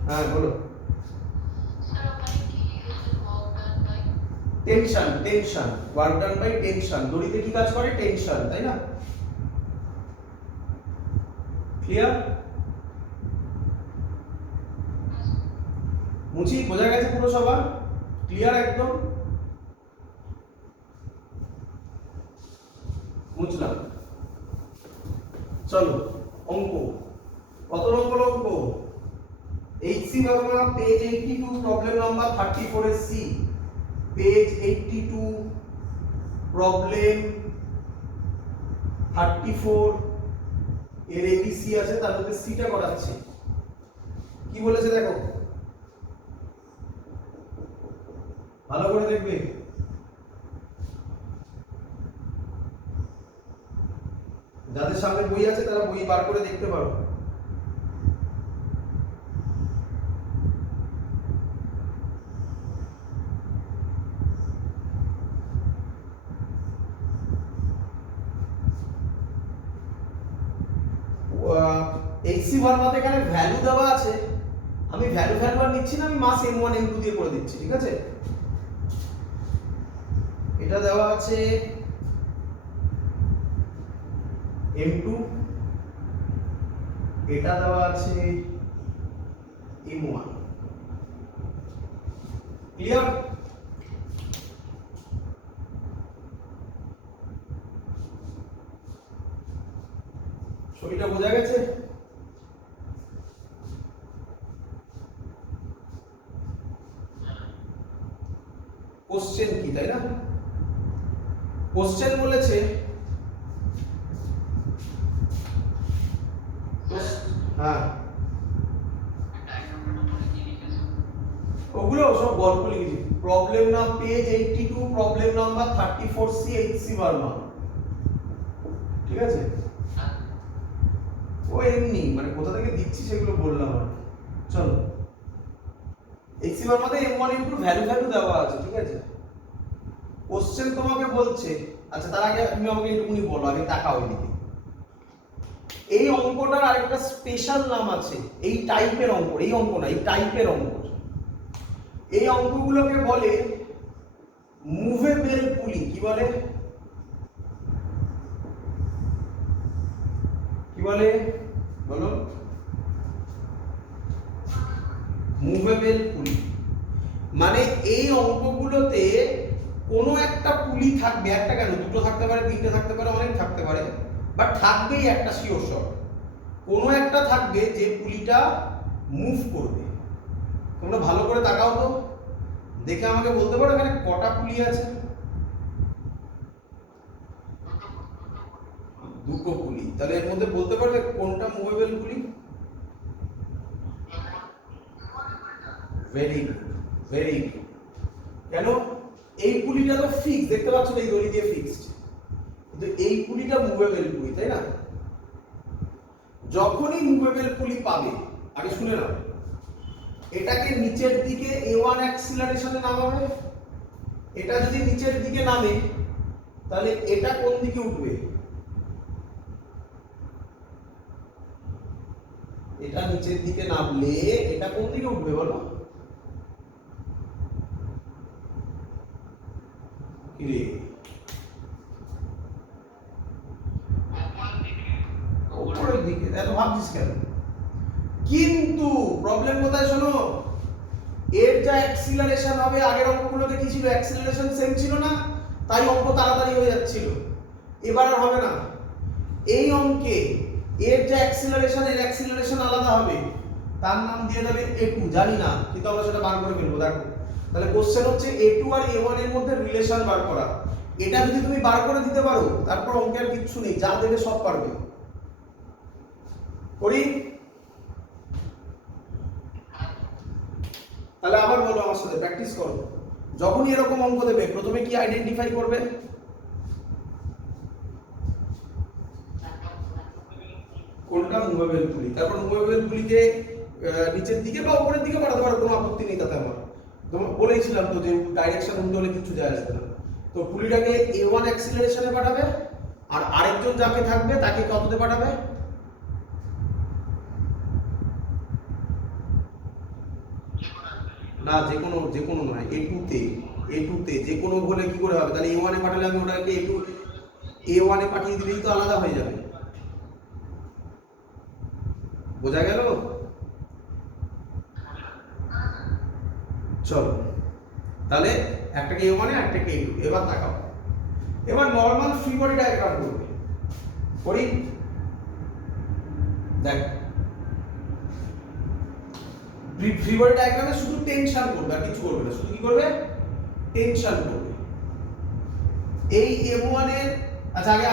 হ্যাঁ বলো। Tension work done by tension. দড়িতে কি কাজ করে? টেনশন, তাই না? ক্লিয়ার? মুচি বোঝা গেছে পুরো সবার? ক্লিয়ার একদম? বুঝলাম। চলো অঙ্ক। কত নম্বর অঙ্ক? HC Bangla page 82, problem number 34 এর সি। পেজ 82, প্রবলেম 34 এর এবিসি আছে, তার মধ্যে সিটা করাচ্ছে। কি বলেছে দেখো, ভালো করে দেখবে। যাদের সামনে বই আছে তারা বই বার করে দেখতে পারো। এইচসি ভার্মাতে এখানে ভ্যালু দেওয়া আছে, আমি ভ্যালু আর নিচ্ছি না, আমি মাস m1 m2 দিয়ে করে দিচ্ছি, ঠিক আছে? এটা দেওয়া আছে m2, এটা দেওয়া আছে m1। ক্লিয়ার? ছবিটা বোঝা গেছে? কোশ্চেন কি, তাই না? কোশ্চেন বলেছে হ্যাঁ, ওগুলো সব গল্প লিখেছি। প্রবলেম না page 82, problem number 34C, HC Verma, ঠিক আছে? ও এমনি মানে কোথা থেকে দিচ্ছি সেগুলো বললাম আর। চলো, এইচসি ভার্মাতে m1 m2 ভ্যালু দেওয়া আছে, ঠিক আছে? কোশ্চেন তোমাকে বলছে, আচ্ছা তার আগে তুমি আমাকে একটুখানি বলো, আগে তাকাও এদিকে। এই অঙ্কটার আরেকটা স্পেশাল নাম আছে, এই টাইপের অঙ্ক, এই অঙ্ক না, এই টাইপের অঙ্ক। এই অঙ্কগুলোকে বলে মুভেবল পুলি। কি বলে? কি বলে বলো? মুভেবল পুলি মানে এই অঙ্কগুলোতে কোনো একটা পুলি থাকবে, একটা কেন, দুটো থাকতে পারে, তিনটে থাকতে পারে, অনেক থাকতে পারে, বাট থাকবেই একটা শিওর শট। কোনো একটা থাকবে যে পুলিটা মুভ করবে। তোমরা ভালো করে তাকাও তো, দেখে আমাকে বলতে পারো এখানে কটা পুলি আছে? দুটো পুলি। তাহলে এর মধ্যে বলতে পারবে কোনটা মুভেবল পুলি? Very good, very good. কেন? এই পুলিটা তো ফিক্স, দেখতে পাচ্ছ এই দড়ি দিয়ে ফিক্সড, কিন্তু এই পুলিটা মুভেবল পুলি, তাই না? যখনই মুভেবল পুলি পাবে, আগে শুনে নাও, এটাকে নিচের দিকে a1 অ্যাক্সিলারেশনে নামাবে। এটা যদি নিচের দিকে নামে তাহলে এটা কোন দিকে উঠবে? এটা নিচের দিকে নামলে এটা কোন দিকে উঠবে বলো? কিরে, উপরের দিকে। এত ভাবছিস কেন? কিন্তু প্রবলেম কোথায় শোনো, এর যা অ্যাক্সিলারেশন হবে, আগের অঙ্কগুলোতে কি ছিল, অ্যাক্সিলারেশন সেম ছিল না, তাই অঙ্ক তাড়াতাড়ি হয়ে যাচ্ছিল। এবার আর হবে না। এই অঙ্কে এর যা অ্যাক্সিলারেশন, এর অ্যাক্সিলারেশন আলাদা হবে, তার নাম দিয়ে দেবে a2, জানি না, কিন্তু আমরা সেটা বার করে ফেলবো। দেখো, তাহলে কোশ্চেন হচ্ছে a2 আর a1 এর মধ্যে রিলেশন বার করা। এটা যদি তুমি বার করে দিতে পারো, তারপর অঙ্কের কিচ্ছু নেই, যা দেবে সব পারবে। করি? তাহলে আবার বলো আমার সাথে, প্র্যাকটিস করো। যখনই এরকম অঙ্ক দেবে, প্রথমে কি আইডেন্টিফাই করবে? কোনটা মুভেবল পুলি। তারপর মুভেবল পুলিকে নিচের দিকে বা উপরের দিকে পাঠাতে পারো, কোনো আপত্তি নেই তাতে আমার। তোমার বলেছিলাম তো যে ডাইরেকশন উল্টো হলে কিছু যায় আসবে না। তো পুলিটাকে a1 অ্যাক্সিলারেশনে পাঠাবে, আর আরেকজন যাকে থাকবে তাকে কততে পাঠাবে? না, যে কোনো নয়, a2 তে। a2 তে যে কোনো হলে কি করে হবে? তাহলে a1 এ পাঠালে আমি ওটাকে a1 এ পাঠিয়ে দিলেই তো আলাদা হয়ে যাবে। বোঝা গেল? চলো, তাহলে একটাকে a1 এ, একটাকে a2। এবার তাকাও, এবার নরমাল ফ্রি বডি ডায়াগ্রাম করবে। করি? দেখ, ফ্রি বডি ডায়াগ্রামে শুধু টেনশন করবে, আর কিছু করবে না। শুধু কি করবে? টেনশন করবে। এই m1 এর, আচ্ছা আগে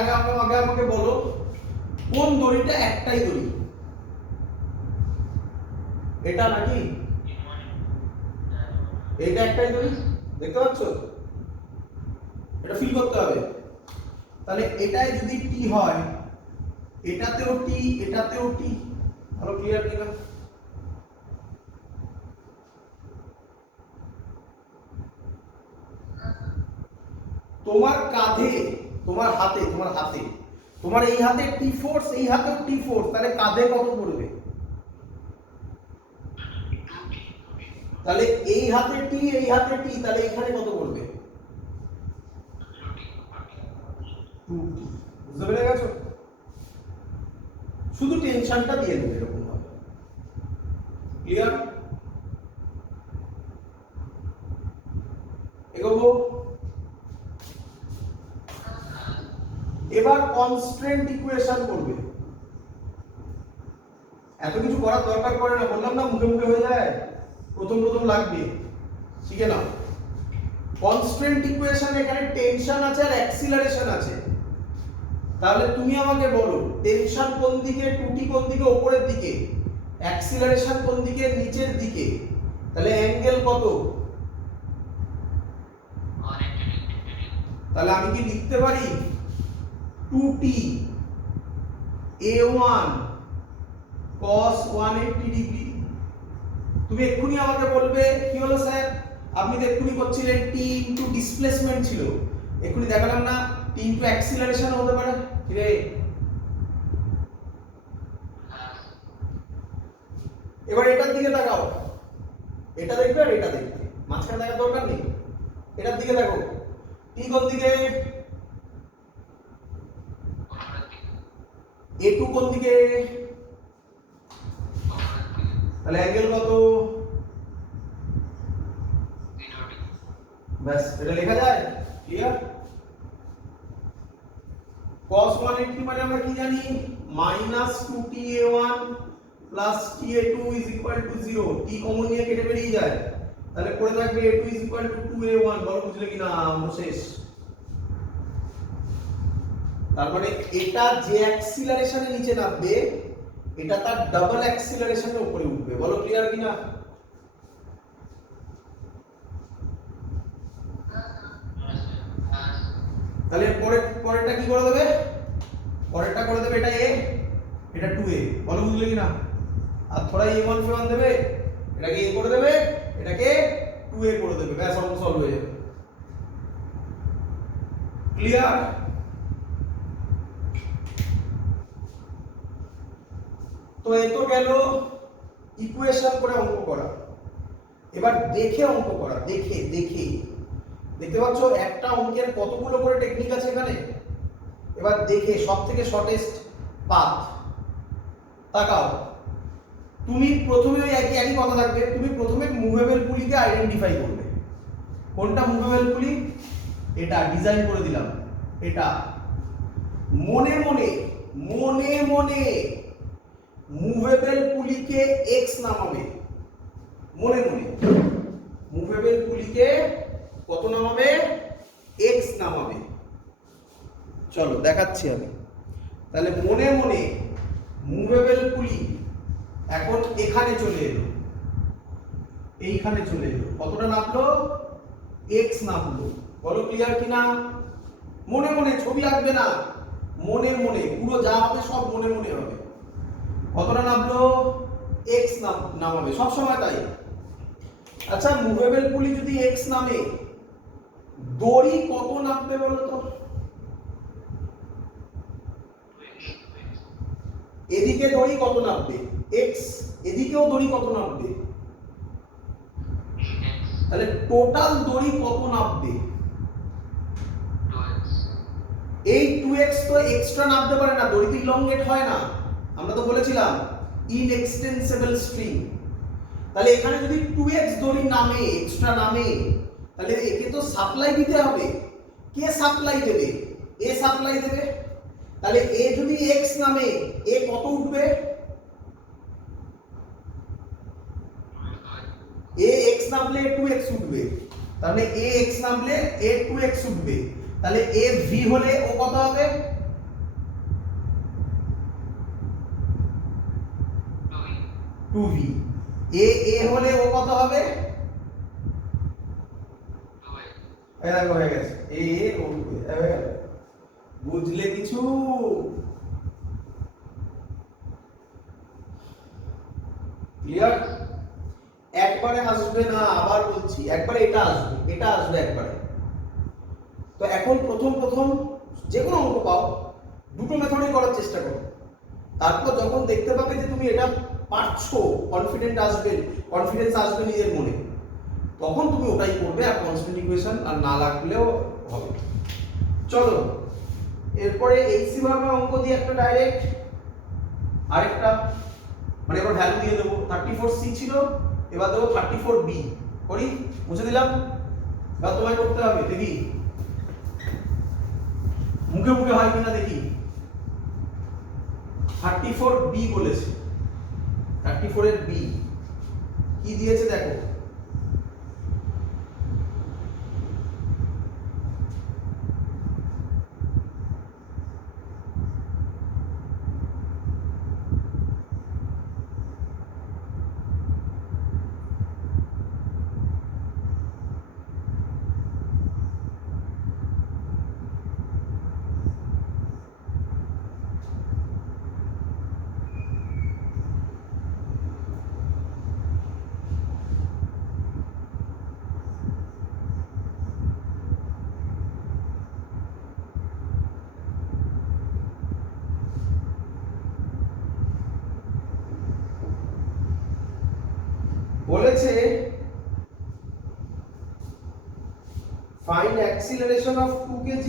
আমাকে বলো, কোন দড়িটা একটাই দড়ি? এটা নাকি এটা একটাই দড়ি? দেখতে পাচ্ছ? এটা ফিল করতে হবে। তাহলে এটাই যদি টি হয়, এটাতেও টি, এটাতেও টি। ভালো ক্লিয়ার কিনা? তোমার কাঁধে, তোমার হাতে তোমার এই হাতে টি ফোর্স, এই হাতেও টি ফোর্স, তাহলে কাঁধে কত পড়বে? তাহলে এই হাতে টি, এই হাতে টি, তাহলে এখানে কত পড়বে? 2t। বুঝতে পেরে গেছো? শুধু টেনশনটা দিয়ে দেবে এরকম ভাবে। ক্লিয়ার? এগোবো। এবার কনস্ট্রেন্ট ইকুয়েশন করবে। এত কিছু করার দরকার পড়ে না, বললাম না মুখে মুখে হয়ে যায়, প্রথম প্রথম লাগবে, শিখে নাও। কনস্ট্রেন্ট ইকুয়েশন, এখানে টেনশন আছে আর অ্যাক্সিলারেশন আছে। তাহলে তুমি আমাকে বলো টেনশন কোন দিকে, টুটি কোন দিকে, উপরের দিকে, অ্যাক্সিলারেশন কোন দিকে, নিচের দিকে, তাহলে অ্যাঙ্গেল কত? তাহলে আমি কি লিখতে পারি 2t a1 cos 180 ডিগ্রি? তুমি এক্ষুনি আমাকে বলবে কি হলো স্যার, আপনি তো এক্ষুনি করছিলেন t ইনটু ডিসপ্লেসমেন্ট ছিল, এক্ষুনি দেখালাম না t ইনটু অ্যাক্সিলারেশন হতে পারে রে। এবার এটার দিকে তাকাও, এটা দেখবে আর এটা দেখবে, মাঝখানে দেখার দরকার নেই, এটার দিকে দেখো, t কোন দিকে, a2 কোন দিকে, তাহলে অ্যাঙ্গেল কত? ব্যাস, এটা লেখা যায়। ক্লিয়ার? cos 180 মানে আমরা কি জানি, -2ta1 plus ta2 is equal to 0। t common নিয়ে কেটে বেরিয়ে যায়, তাহলে পড়ে থাকবে a2 is equal two 2a1। বলো বুঝলে কিনা? আমরা শেষ। তার মানে এটা যে অ্যাক্সিলারেশনে নিচে নামবে, এটা তার ডাবল অ্যাক্সিলারেশনে উপরে উঠবে। বলো ক্লিয়ার কিনা? তাহলে পরেরটা কি করে দেবে? পরেরটা করে দেবে এটা a, এটা 2a। বলো বুঝলে কিনা? আর থোড়া a1 ফে1 দেবে, এটাকে a করে দেবে, এটাকে 2a করে দেবে, ব্যাস অঙ্ক সলভ হয়ে যাবে। ক্লিয়ার? তো এই তো গেল ইকুয়েশন করে অঙ্ক করা। এবার দেখে অঙ্ক করা, দেখে দেখে। দেখতে পাচ্ছ একটা অঙ্কের কতগুলো করে টেকনিক আছে এখানে। এবার দেখে সবথেকে শর্টেস্ট পাথ। তাকাও, তুমি প্রথমে ওই একই কথা থাকবে, তুমি প্রথমে মুভেবল পুলিকে আইডেন্টিফাই করবে। কোনটা মুভেবল পুলি? এটা ডিজাইন করে দিলাম, এটা মনে মনে মনে মনে মুভেবল পুলিকে x নামাবে, মনে মনে মুভেবল পুলিকে কত নামাবে? x নামাবে। চলো দেখাচ্ছি আমি। তাহলে মনে মনে মুভেবল পুলি এখন এখানে চলে এলো, এইখানে চলে এলো, কতটা নামলো? x নামলো। বলো ক্লিয়ার কিনা? মনে মনে, ছবি আঁকবে না, মনে মনে, পুরো যা হবে সব মনে মনে হবে। কতটা নামলো? x নামাবে, সব সময় তাই। আচ্ছা, মুভেবল পুলি যদি x নামে, দড়ি কত নামবে বলো তো? এদিকে দড়ি কত নামবে? x। এদিকেও দড়ি কত নামবে? তাহলে টোটাল দড়ি কত নামবে? এই 2x তো এক্সট্রা নামতে পারে না, দড়িতে ইলংগেট হয় না, আমরা তো বলেছিলাম ইনএক্সটেন্সিবল স্ট্রিং। তাহলে এখানে যদি 2x দড়ি নামে, এক্সট্রা নামে, তাহলে একে তো সাপ্লাই দিতে হবে। কে সাপ্লাই দেবে? এ সাপ্লাই দেবে। তাহলে এ যদি x নামে, এ কত উঠবে? এ x নামলে 2x উঠবে, তাহলে এ x নামলে এ 2x উঠবে। তাহলে এ v হলে ও কত হবে? 2v। এ হলে ও কত হবে? এই দেখো হয়ে গেছে, এ ও হয়ে গেল। বুঝলে কিছু? ক্লিয়ার? একবারে আসবে না, আবার বলছি, একবারে এটা আসবে, এটা আসবে একবারে। তো এখন প্রথম যে কোনো অঙ্ক পাও, দুটো মেথডই করার চেষ্টা করো। তারপর যখন দেখতে পাবে যে তুমি এটা পারছো, কনফিডেন্স আসবে নিজের মনে, তখন তুমি ওটাই করবে, আর কনস্ট্যান্ট ইকুয়েশন আর না লাগলেও হবে। চলো এরপরে এইচসি ভার্মা অঙ্ক দিয়ে একটা ডাইরেক্ট, আরেকটা মানে এবার ভ্যালু দিয়ে দেবো। 34c ছিল, এবার দেবো 34b। করি, মুছে দিলাম। এবার তোমায় করতে হবে, দেখি মুখে মুখে হয় কিনা দেখি। 34b বলেছে, 34 এর b কি দিয়েছে দেখো। বলেছে find acceleration of 2 kg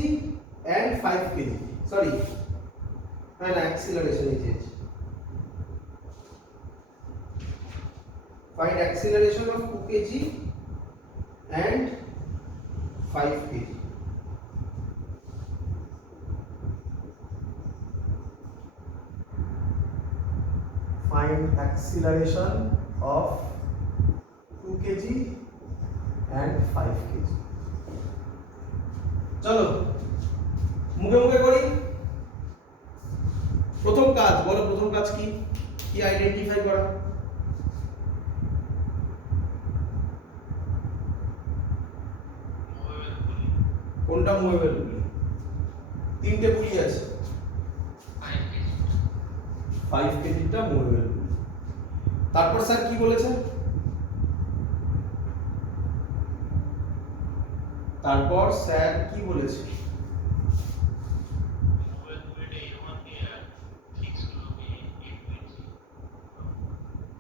and 5 kg, sorry and acceleration is find acceleration of 2 kg and 5 kg. Find acceleration of 2 kg and 5 kg. চলো মুখে মুখে করি। প্রথম কাজ বলো, প্রথম কাজ কি কি আইডেন্টিফাই করা? কোনটা মুভেবল পুলি? তিনটে পুলি আছে, 5 কেজিটা মুভেবল পুলি। তারপর স্যার কি বলেছে? তারপর স্যার কি বলেছে?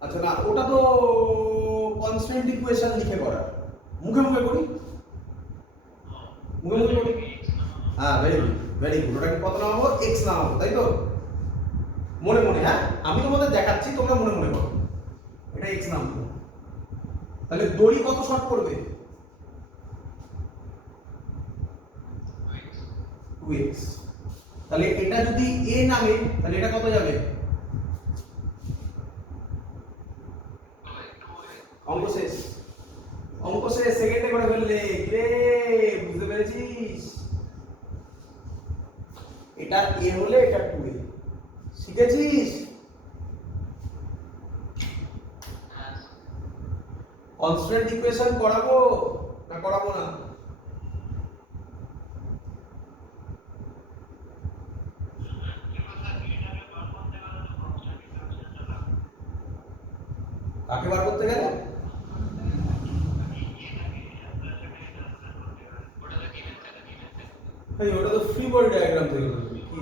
আচ্ছা না, ওটা তো কনস্ট্যান্ট ইকুয়েশন লিখে করা। মুখে মুখে করি, মুখে মুখে করি। হ্যাঁ ভেরি গুড, ভেরি গুড। ওটাকে কত নামাবো? এক্স নামাবো, তাই তো? মনে মনে, হ্যাঁ আমি তোমাদের দেখাচ্ছি, তোমরা মনে মনে করো। এটা এক্স নামাবো, তাহলে দড়ি কত শর্ট করবে? 2x। তাহলে এটা যদি a নামে তাহলে এটা কত যাবে? অঙ্ক শেষ, অঙ্ক শেষ। সেকেন্ডে করে ফেললে রে, বুঝতে পেরেছিস? এটা a হলে এটা 2a, শিখেছিস? কনস্ট্যান্ট ইকুয়েশন করাবো না করাবো না? কাকে বার করতে গেলে? ভাই ওটা তো ফ্রি বডি ডায়াগ্রাম থেকে বলবি কি?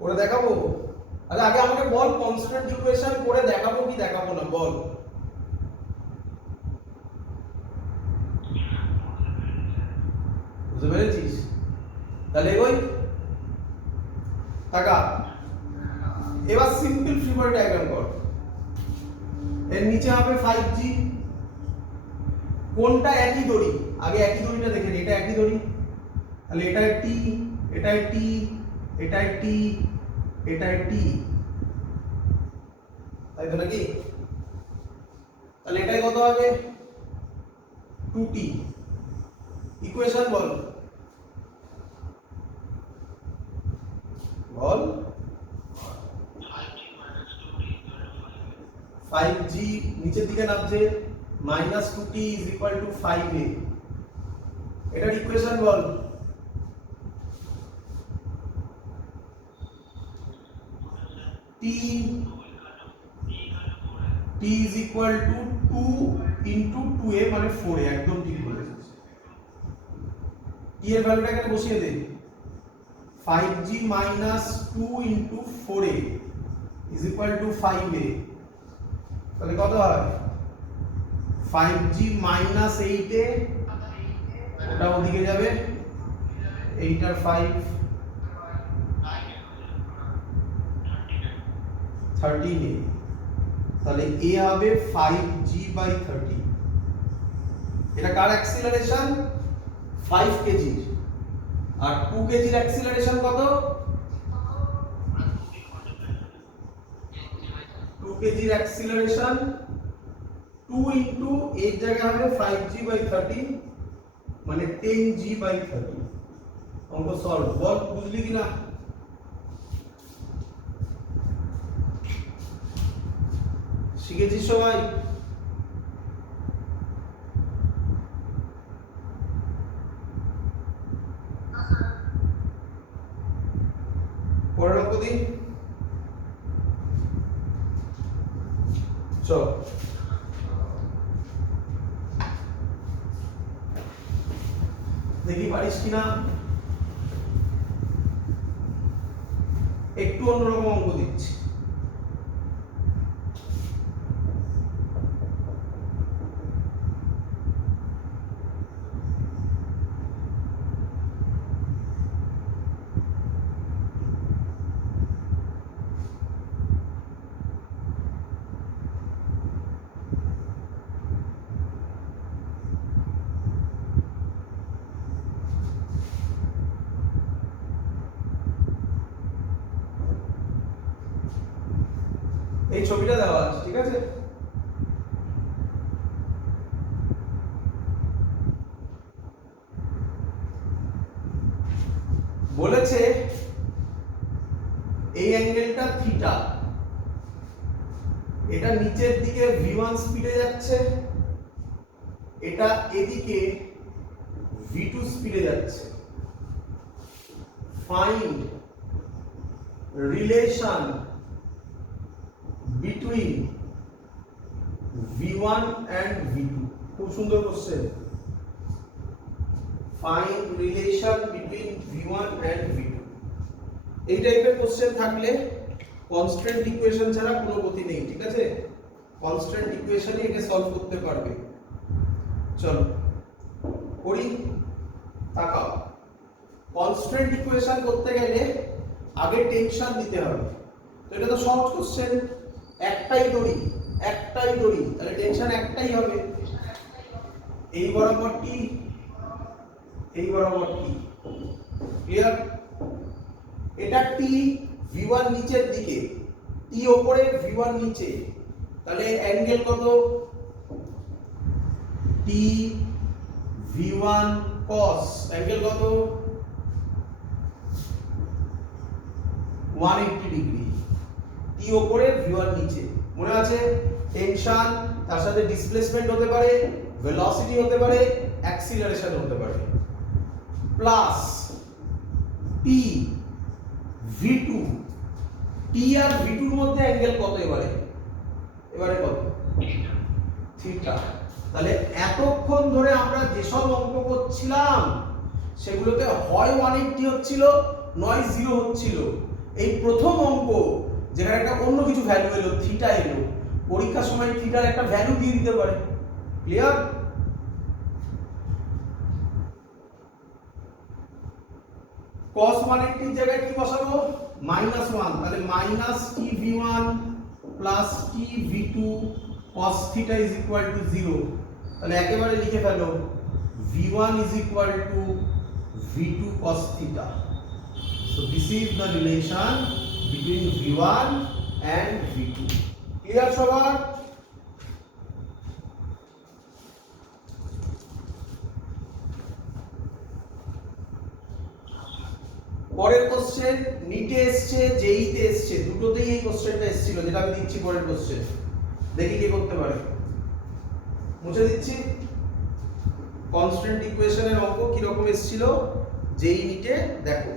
করে দেখাবো? আচ্ছা আগে আমাকে বল, কনস্ট্যান্ট ইকুয়েশন করে দেখাবো কি দেখাবো না বল। বুঝতে পেরেছিস? তাহলে ওই টাকা এবার সিম্পল ফ্রি বডি ডায়াগ্রাম কর। এর নিচে হবে 5G, কোনটা একই দড়ি? আগে একই দড়িটা দেখে নি, এটা একই দড়ি, তাহলে এটাই T, এটাই T, এটাই T, এটাই T, তাই তো নাকি? তাহলে এটাই কত হবে? 2T। ইকুয়েশন বল, বল। 5G নিচের দিকে নামছে, -2T is equal to 5A। এটার equation ball. T is equal to 2 into 2A মানে 4A, একদম ঠিক বলেছিস। টি এর ভ্যালুটা এখানে বসিয়ে দে 5g minus 2 into 4a is equal to 5a, তাহলে কত হয় 5g minus 8a, ওটা ওদিকে যাবে 8 আর 5 13a, তাহলে a হবে 5g by 30। এটা কার অ্যাক্সিলারেশন 5 কেজি আর 2 কেজির অ্যাক্সিলারেশন কত 2 কেজির অ্যাক্সিলারেশন 2 ইনটু এর জায়গা হবে 5g by 30 মানে 10g by 30। অঙ্ক সলভ বল বুঝলি কিনা শিখেছিস সবাই পরের অঙ্ক দিন চল দেখি পারিস কিনা একটু অন্যরকম অঙ্ক দিচ্ছি এই ছবিটা দেওয়া আছে ঠিক আছে বলেছে এই অ্যাঙ্গেলটা থিটা এটা নিচের দিকে v1 স্পিডে যাচ্ছে এটা এদিকে v2 স্পিডে যাচ্ছে find relation between v1 and v2 খুব সুন্দর question find relation between v1 and v2 এই টাইপের কোশ্চেন থাকলে কনস্ট্যান্ট ইকুয়েশন ছাড়া কোনো গতি নেই ঠিক আছে কনস্ট্যান্ট ইকুয়েশনে এটা সলভ করতে পারবে চলো করি তাকাও কনস্ট্যান্ট ইকুয়েশন করতে গেলে আগে টেনশন দিতে হবে তো এটা তো সহজ কোশ্চেন একটাই দড়ি তাহলে টেনশন একটাই হবে এই বরাবর টি ক্লিয়ার এটা টি v1 নিচের দিকে টি উপরে v1 নিচে তাহলে অ্যাঙ্গেল কত টি v1 cos অ্যাঙ্গেল কত 180 ডিগ্রি টি উপরে v1 নিচে মনে আছে টেনশন তার সাথে ডিসপ্লেসমেন্ট হতে পারে ভেলোসিটি হতে পারে অ্যাক্সিলারেশন হতে পারে প্লাস টি v2 টি আর v2 এর মধ্যে অ্যাঙ্গেল কত এবারে কত থিটা তাহলে এতক্ষণ ধরে আমরা যেসব অঙ্ক করছিলাম সেগুলোতে হয় 180 হচ্ছিল নয় 0 হচ্ছিল এই প্রথম অঙ্ক যেখানে একটা অন্য কিছু ভ্যালু এলো থিটা এলো পরীক্ষার সময় থিটার একটা ভ্যালু দিয়ে দিতে পারে ক্লিয়ার cos 180 এর জায়গায় কি বসাবো -1 তাহলে -tv1 tv2 cos theta is equal to 0 তাহলে একেবারে লিখে ফেলো v1 is equal to v2 cos theta so this is the relation between v1 and v2 clear সবার পরের কোশ্চেন নিটে এসছে জেইতে এসছে দুটোতেই এই কোশ্চেনটা এসেছিল যেটা আমি দিচ্ছি পরের কোশ্চেন দেখি কি করতে পারে মুছে দিচ্ছি কনস্ট্যান্ট ইকুয়েশনের অঙ্ক কি রকম এসেছিল জেই নিটে দেখো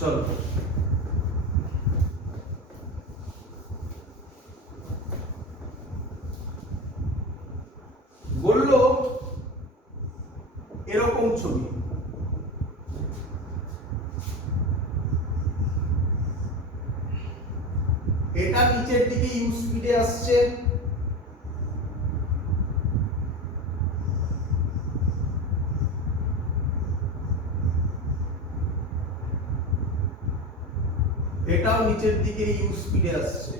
চলো বললো ছবি। এটা নিচের দিকে ইউ স্পিডে আসছে, এটাও নিচের দিকে ইউ স্পিডে আসছে।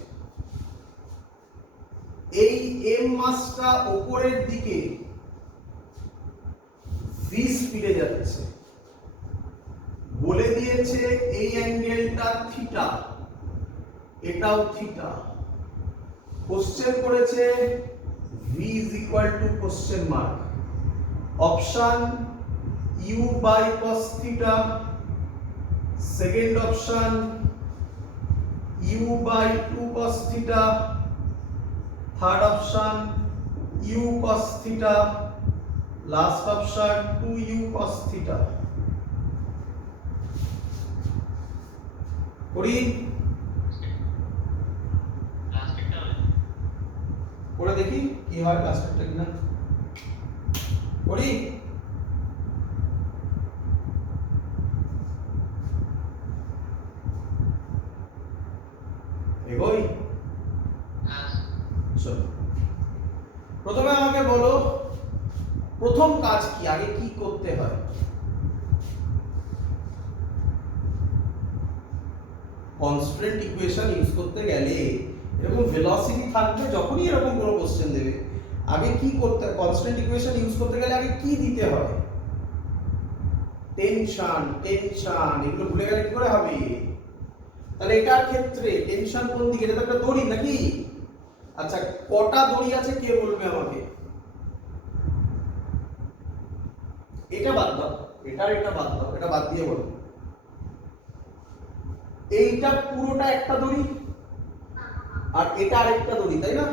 এই এম মাসটা উপরের দিকে ভি স্পিডে যাচ্ছে। বলে দিয়েছে এই অ্যাঙ্গেলটা থিটা, এটাও থিটা। কোশ্চেন করেছে v is equal to question mark, option u by cos theta, second option u by 2 cos theta, third option u cos theta, last option 2u cos theta। করি করে দেখি কি হয় লাস্টেরটা কিনা। করি এগোই। চলো প্রথমে আমাকে বলো প্রথম কাজ কি, আগে কি করতে হয়? কনস্ট্যান্ট ইকুয়েশন ইউজ করতে গেলে এরকম ভেলোসিটি থাকবে, যখনই এরকম কোনো কোশ্চেন দেবে আগে কি করতে, কনস্ট্যান্ট ইকুয়েশন ইউজ করতে গেলে আগে কি দিতে হয়? টেনশন, টেনশন, এগুলো ভুলে গেলে কি করে হবে? তাহলে এটার ক্ষেত্রে টেনশন কোন দিকে? এটা তো একটা দড়ি নাকি? আচ্ছা কটা দড়ি আছে কে বলবে আমাকে? এটা বাদ দাও, এটা বাদ দাও, এটা বাদ দিয়ে বলো। এইটা পুরোটা একটা দড়ি আর এটা আরেকটা দড়ি, তাই না?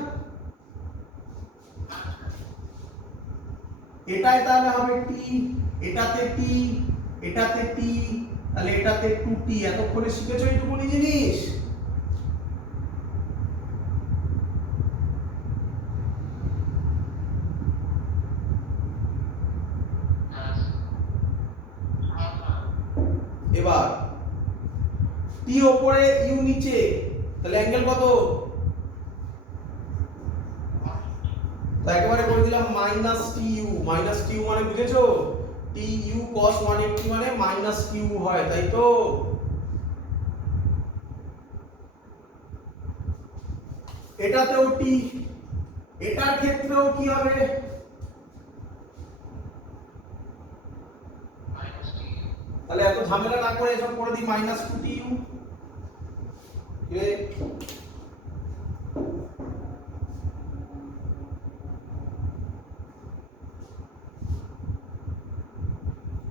এটাই তাহলে হবে টি, এটাতে টি, এটাতে টি, তাহলে এটাতে 2টি। এতক্ষণে শিখেছো এইটুকুনি জিনিস? এবার টি উপরে ইউ নিচে, তাহলে অ্যাঙ্গেল কত? তো একেবারে করে দিলাম minus T U. Minus T U মানে বুঝেছো? টি ইউ cos 180 মানে মাইনাস টি ইউ হয়, তাই তো? এটাতেও টি, এটার ক্ষেত্রেও কি হবে? তাহলে এত ঝামেলা না করে এসব করে দিই মাইনাস 2টি ইউ।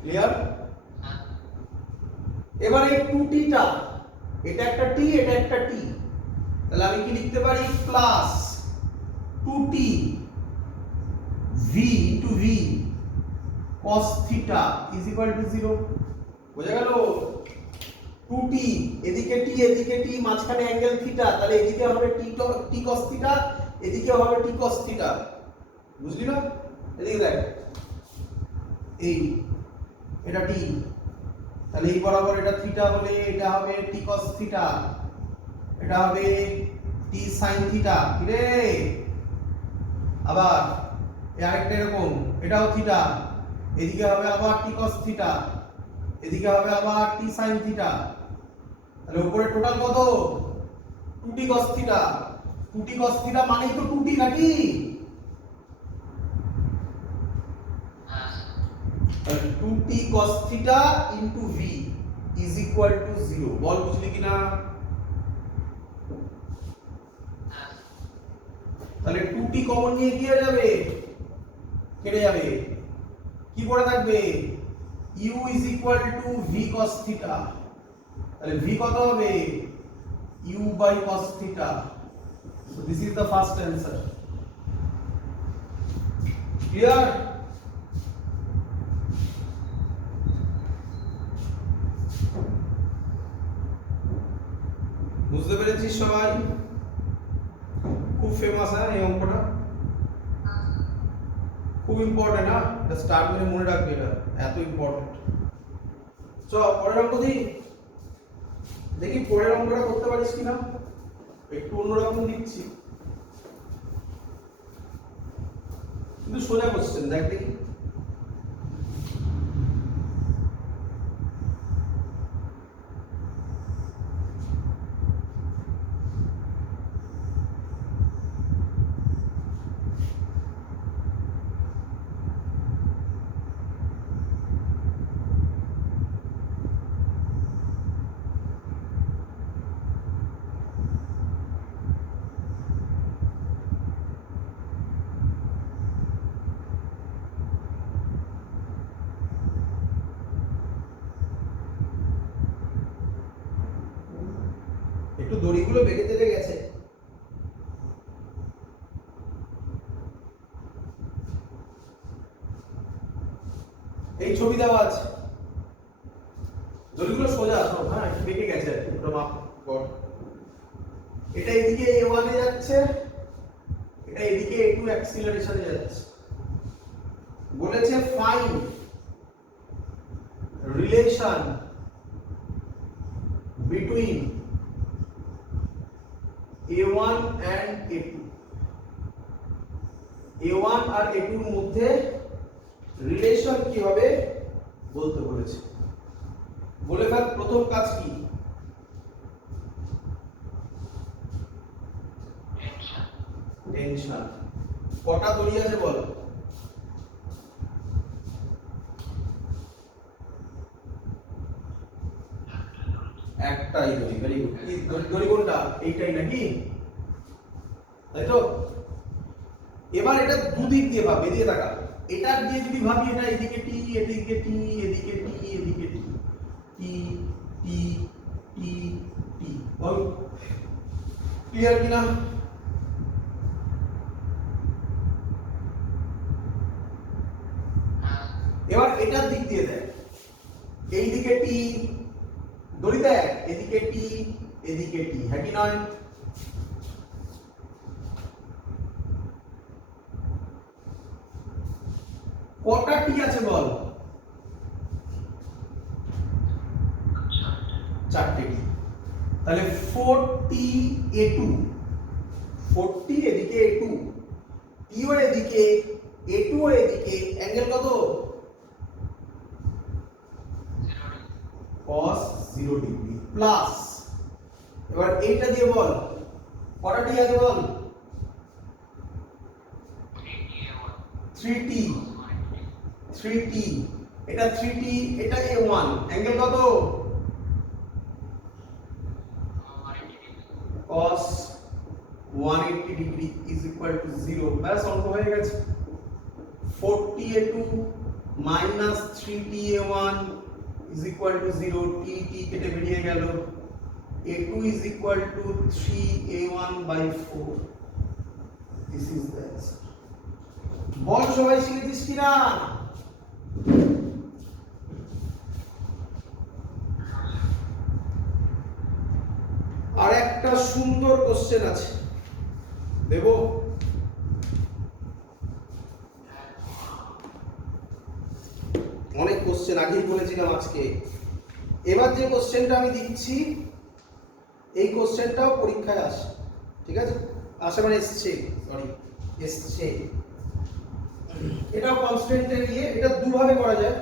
ক্লিয়ার? এবার এই 2টিটা, এটা একটা টি, এটা একটা টি, তাহলে আমি কি লিখতে পারি? প্লাস 2টি V into V cos theta is equal to 0। বোঝা গেল? 2টি, এদিকে টি এদিকে টি, মাঝখানে অ্যাঙ্গেল থিটা, তাহলে এদিকে হবে টি cos থিটা, এদিকে হবে টি cos থিটা। বুঝলি না? এদিকে দেখ, এই এটা টি, তাহলে এই বরাবর এটা থিটা হলে এটা হবে টি cos থিটা, এটা হবে টি sin থিটা। কি রে? আবার এই আরেকটা এরকম, এটাও থিটা, এদিকে হবে আবার টি cos থিটা, এদিকে হবে আবার টি sin থিটা। তাহলে উপরে টোটাল কত? 2টি cos থিটা। 2টি cos থিটা মানেই তো 2টি নাকি? তাহলে 2টি cos theta into v is equal to 0। বল বুঝলি কিনা? তাহলে 2টি কমন নিয়ে কি হয়ে যাবে? কেটে যাবে। কি পড়ে থাকবে? u is equal to v cos theta. তাহলে v কত হবে? u বাই cos থিটা। So this is the first answer. Clear? বুঝতে পেরেছিস সবাই? খুব ফেমাস হ্যাঁ এই অঙ্কটা, খুব ইম্পর্টেন্ট। না এটা স্টার্ট করে মনে রাখবে এটা। এত ইম্পর্টেন্ট। চল পরের অঙ্ক দিই, দেখি পরের অঙ্কটা করতে পারিস কিনা। একটু অন্যরকম দিচ্ছি, কিন্তু সোজা কোশ্চেন, দেখ দেখি। একটু দড়িগুলো বেঁকে তেড়ে গেছে। এই ছবি দেওয়া আছে, দড়িগুলো সোজা সব, হ্যাঁ একটু বেঁকে গেছে, ওটা মাপ কর। এটা এদিকে a1 এ যাচ্ছে, এটা এদিকে a2 অ্যাক্সিলারেশনে যাচ্ছে। বলেছে find relation between a1 and a2। a1 আর a2 এর মধ্যে রিলেশন কি হবে বলতে বলেছে। বলে ফেল প্রথম কাজ কি? টেনশন। কটা দড়ি আছে বল? একটাই দড়ি। Very good. কি দড়ি কোনটা? এইটাই নাকি? তাই তো। এবার এটা দুদিক দিয়ে ভাব, এদিকে তাকা। এটা দিয়ে যদি ভাবি, এটা এদিকে টি, এদিকে টি, এদিকে টি, এদিকে টি, টি টি টি টি। বল ক্লিয়ার কিনা? এবার এটার দিক দিয়ে দেখ, এইদিকে টি, দড়ি দেখ, এদিকে টি, এদিকে টি, হ্যাঁ কি নয়? কটা টি আছে বল? চারটে টি। তাহলে 4t a2, 4t এদিকে a2, t এর এদিকে a2 এর এদিকে অ্যাঙ্গেল কত? cos 0 ডিগ্রি প্লাস, এবার এইটা দিয়ে বল কটা টি আছে বল? 3t, 3t, এটা 3t, এটা a1, অ্যাঙ্গেল কত? cos 180 degree is equal to 0। ব্যাস অঙ্ক হয়ে গেছে। 4t a2 minus 3t a1 is equal to 0, t t কেটে বেরিয়ে গেল, a2 is equal to 3a1 by 4। this is the answer। বল সবাই শিখেছিস কিনা? আর একটা সুন্দর কোশ্চেন আছে, দেব? অনেক কোশ্চেন আগেই বলেছিলাম আজকে। এবার যে কোশ্চেনটা আমি দিচ্ছি, এই কোশ্চেনটাও পরীক্ষায় আসে, ঠিক আছে? আসে মানে এসছে, সরি এসছে। এটাও কনস্ট্যান্টের ইয়ে, এটা দুভাবে করা যায়,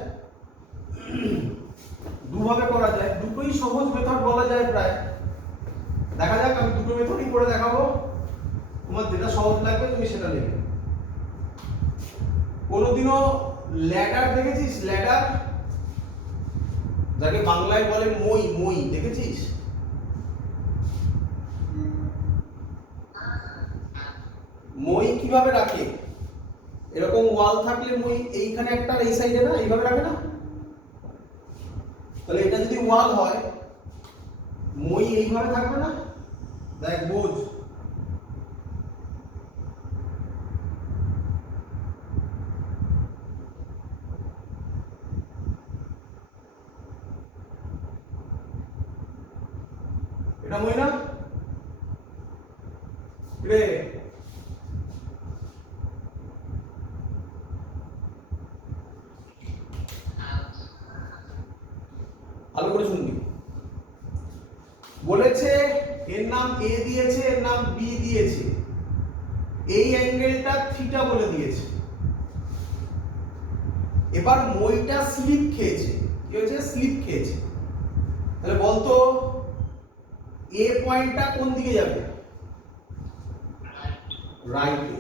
দুভাবে করা যায়, দুটোই সহজ মেথড বলা যায় প্রায়। দেখা যাক, আমি দুটো মেথডই করে দেখাবো, তোমার যেটা সহজ লাগবে তুমি সেটা নেবে। কোনোদিনও ল্যাডার দেখেছিস? ল্যাডার, যাকে বাংলায় বলে মই, মই দেখেছিস? মই কিভাবে রাখে? এরকম ওয়াল থাকলে মই এইখানে একটা, এই সাইডে না, এইভাবে রাখে না? তাহলে এটা যদি ওয়াল হয়, মই এইভাবে থাকবে না? দেখ বুঝ। এটা মই না রে? ভালো করে শুনবি। বলেছে এর নাম এ দিয়েছে, এর নাম বি দিয়েছে, এই অ্যাঙ্গেলটা থিটা বলে দিয়েছে। এবার মইটা স্লিপ খেয়েছে। কি হয়েছে? স্লিপ খেয়েছে। তাহলে বলতো এ পয়েন্টটা কোন দিকে যাবে? রাইটে।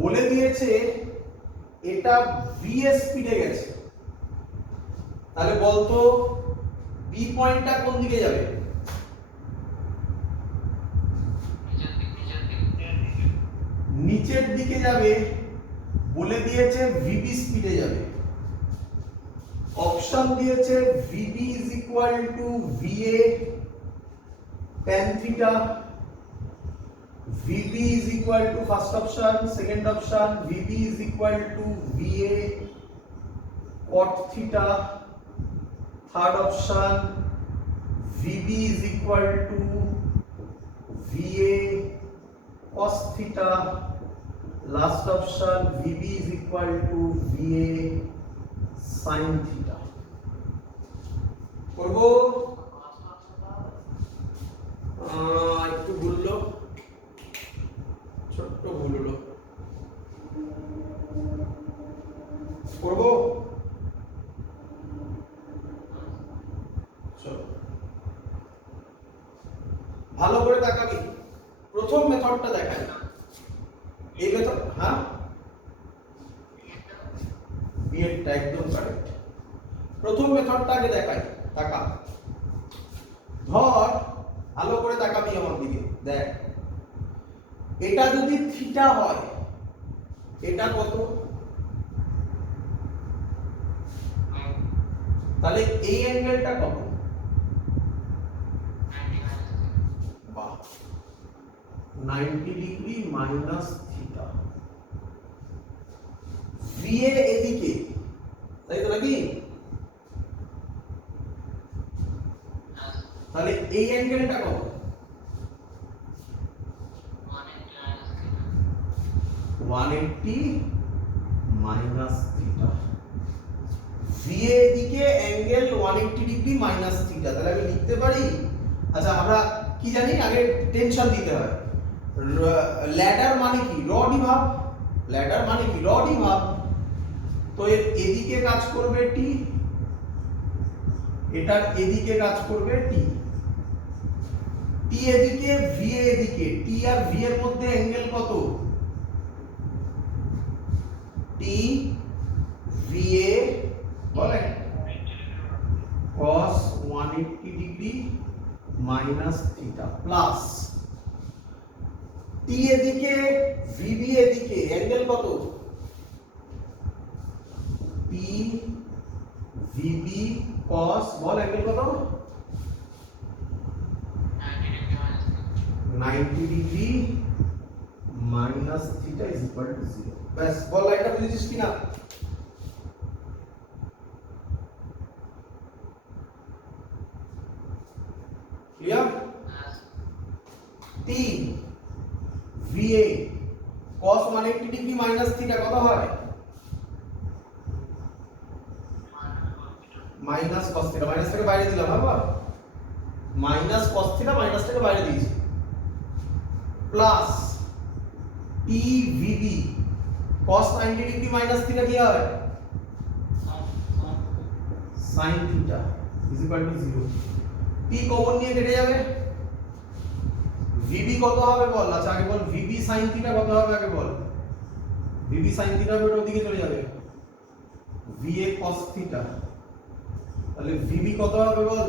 বলে দিয়েছে এটা ভি এর স্পিডে গেছে। তাহলে বলতো বি পয়েন্টটা কোন দিকে যাবে? নিচের দিকে যাবে। বলে দিয়েছে ভিবি স্পিডে যাবে। অপশন দিয়েছে VB is equal to VA tan theta, VB is equal to first option, second option VB is equal to VA cot theta, third option VB is equal to VA cos theta, last option VB is equal to VA sin theta. করবো একটু ভুললো, ছোট্ট ভুল হলো, করবো। ভালো করে তাকাবি। প্রথম মেথডটা দেখাই। এই মেথড, হ্যাঁ বিএডটা একদম কারেক্ট। প্রথম মেথডটা আগে দেখাই, তাকা। ধর, ভালো করে তাকাবি আমার দিকে, দেখ এটা যদি থিটা হয়, এটা কত? তাহলে এই অ্যাঙ্গেলটা কত? বাহ, 90 ডিগ্রি মাইনাস থিটা। ভিএ এদিকে, তাই তো নাকি? তাহলে এই অ্যাঙ্গেলটা কত? 180 মাইনাস থিটা। ভিএ এদিকে অ্যাঙ্গেল 180 ডিগ্রি মাইনাস থিটা। তাহলে আমি লিখতে পারি, আচ্ছা আমরা কি জানি, আগে টেনশন দিতে হয়। ল্যাডার মানে কি? রডই ভাব। ল্যাডার মানে কি? রডই ভাব। তো এর এদিকে কাজ করবে টি, এটার এদিকে কাজ করবে টি। টি এদিকে, ভি এদিকে। টি আর ভি এর মধ্যে অ্যাঙ্গেল কত? টি ভি এ বলে cos 180 degree minus theta plus T এদিকে, ভিবি এদিকে, অ্যাঙ্গেল কত? টি ভিবি cos, বল অ্যাঙ্গেল কত? 90 degree minus theta is equal to 0। ব্যাস, বল লাইনটা বুঝেছিস কিনা? Clear? T VA cos 180 degree minus theta কত হয়? Minus cos theta. মাইনাসটাকে বাইরে দিলাম, বাবা মাইনাস cos থিটা, মাইনাসটাকে বাইরে দিয়েছি, plus T VB cos 90 degree minus theta কি হয়? sin theta is equal to 0। T common নিয়ে কেটে যাবে। ভিবি কত হবে বল? আচ্ছা আগে বল ভিবি sin থিটা কত হবে, আগে বল। ভিবি sin থিটা হবে, ওদিকে চলে যাবে। ভিএ cos থিটা, তাহলে ভিবি কত হবে বল?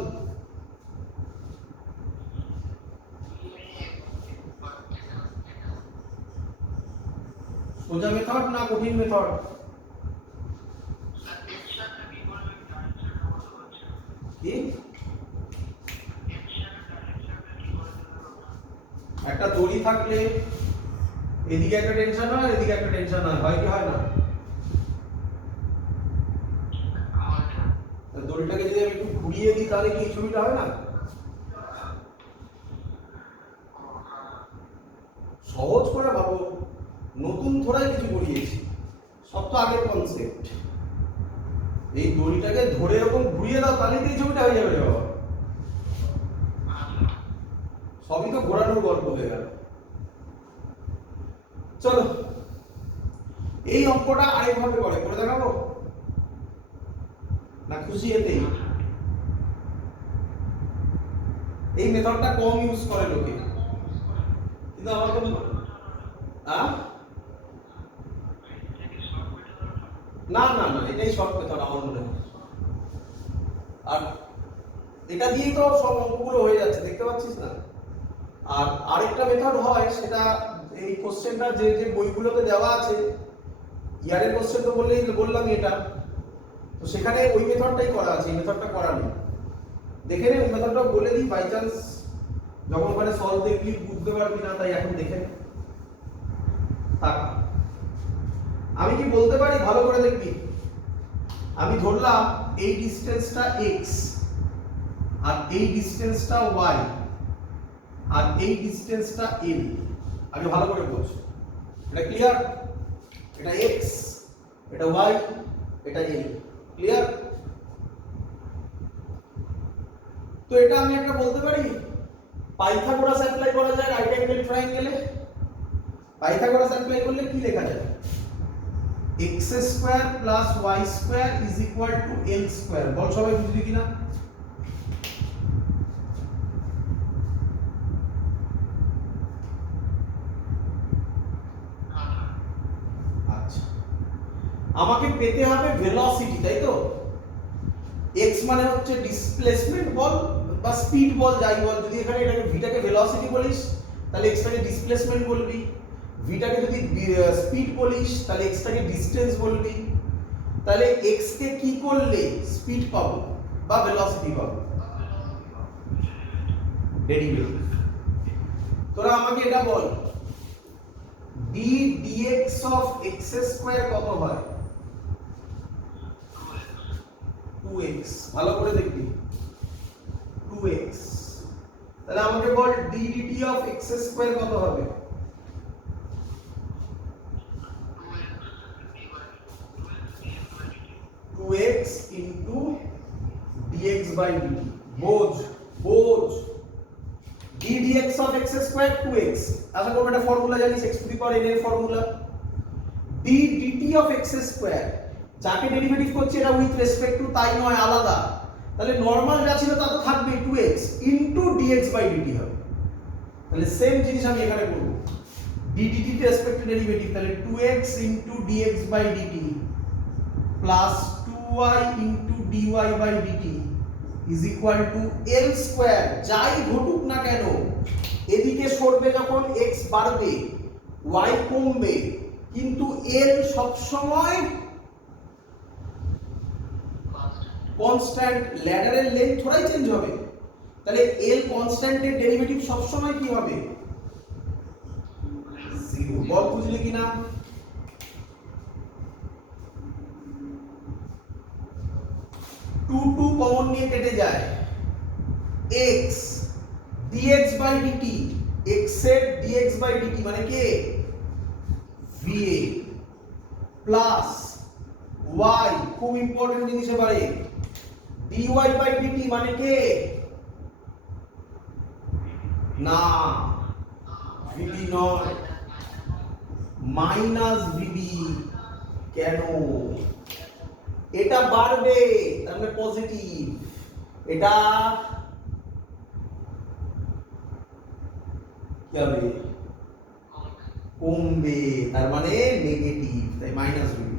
সোজা মেথড না কঠিন মেথড? কি একটা দড়ি থাকলে এদিকে একটা টেনশন হয়, এদিকে একটা টেনশন হয় কি হয় না? দড়িটাকে যদি আমি একটু ঘুরিয়ে দিই তাহলে কি এই ছবিটা হবে না? সহজ করে ভাবো, নতুন থোড়াই কিছু করিয়েছি, সব তো আগের কনসেপ্ট। এই দড়িটাকে ধরে এরকম ঘুরিয়ে দাও, তাহলেই তো এই ছবিটা হয়ে যাবে রে বাবা। সবই তো ঘোরানোর গল্প হয়ে গেল। চলো এই অঙ্কটা আরেকভাবে করে দেখাবো না, খুশি এতেই? এই মেথডটা কম ইউজ করে লোকে, কিন্তু আমার তো না না না, এটাই শর্ট মেথড আমার মনে হয়। আর এটা দিয়েই তো সব অঙ্কগুলো হয়ে যাচ্ছে, দেখতে পাচ্ছিস না? আর আরেকটা মেথড হয়, সেটা এই কোশ্চেনটা যে যে বইগুলোতে দেওয়া আছে, ইয়ারের কোশ্চেন তো বললাম এটা, তো সেখানে ওই মেথডটাই করা আছে, এই মেথডটা করা নেই। দেখে নে, ওই মেথডটা বলে দিই, বাই চান্স যখন ওখানে সলভ দেখবি বুঝতে পারবি না, তাই এখন দেখে নে। আমি কি বলতে পারি, ভালো করে দেখবি। আমি ধরলাম এই ডিসটেন্সটা x, আর এই ডিসটেন্সটা y, আর এই ডিসটেন্সটা l। আগে ভালো করে বোঝ, এটা ক্লিয়ার? এটা x, এটা y, এটা l, ক্লিয়ার? তো এটা আমি একটা বলতে পারি, পাইথাগোরাস অ্যাপ্লাই করা যায় রাইট অ্যাঙ্গেল ট্রায়াঙ্গেলে। পাইথাগোরাস অ্যাপ্লাই করলে কি লেখা যায়? x square plus y square is equal to l square. বল সবাই বুঝলি কিনা? আচ্ছা, আমাকে পেতে হবে ভেলোসিটি, তাই তো? x মানে হচ্ছে ডিসপ্লেসমেন্ট বল বা স্পিড বল, যাই বল। যদি এখানে এটাকে ভিটাকে ভেলোসিটি বলিস, তাহলে x টাকে ডিসপ্লেসমেন্ট বলবি। ভিটাকে যদি স্পিড বলিস, তাহলে x টাকে ডিসটেন্স বলবি। তাহলে x কে কি করলে স্পিড পাবো বা ভেলোসিটি পাবো? ডেরিভেটিভ। তোরা আমাকে এটা বল, d dx of x square কত হয়? 2x। ভালো করে দেখবি, 2x। তাহলে আমাকে বল d dt of x square কত হবে? 2x into dx by dt। বোঝ d dx of x square 2x। আশা করব এটা ফর্মুলা জানিস, x to the power n এর formula. d dt of x square, যাকে ডেরিভেটিভ করছি এটা উইথ রেসপেক্ট টু, তাই নয় আলাদা। তাহলে নরমাল যা ছিল তা তো থাকবে, 2x into dx by dt হবে। তাহলে সেম জিনিস আমি এখানে করব, d dt তে রেসপেক্ট টু ডেরিভেটিভ, তাহলে 2x into dx by dt plus 2y into dy by dt is equal to l square। যাই ঘটুক না কেন, এদিকে সরবে যখন x বাড়বে, y কমবে, কিন্তু l সব সময় কনস্ট্যান্ট। ল্যাডারের লেন্থ থোড়াই চেঞ্জ হবে, তাহলে l কনস্ট্যান্টের ডেরিভেটিভ সব সময় কি হবে? 0। বল বুঝলি কিনা? টু কমন নিয়ে কেটে যায়, x dx by dt, x এর dx by dt মানে কে? va প্লাস y, খুব ইম্পর্টেন্ট জিনিস এবারে, dy by dt মানে কে? না, vb নয়, মাইনাস vb। কেন? এটা বাড়বে, তার মানে পজিটিভ, এটা কি হবে? কমবে, তার মানে নেগেটিভ, তাই মাইনাস vb।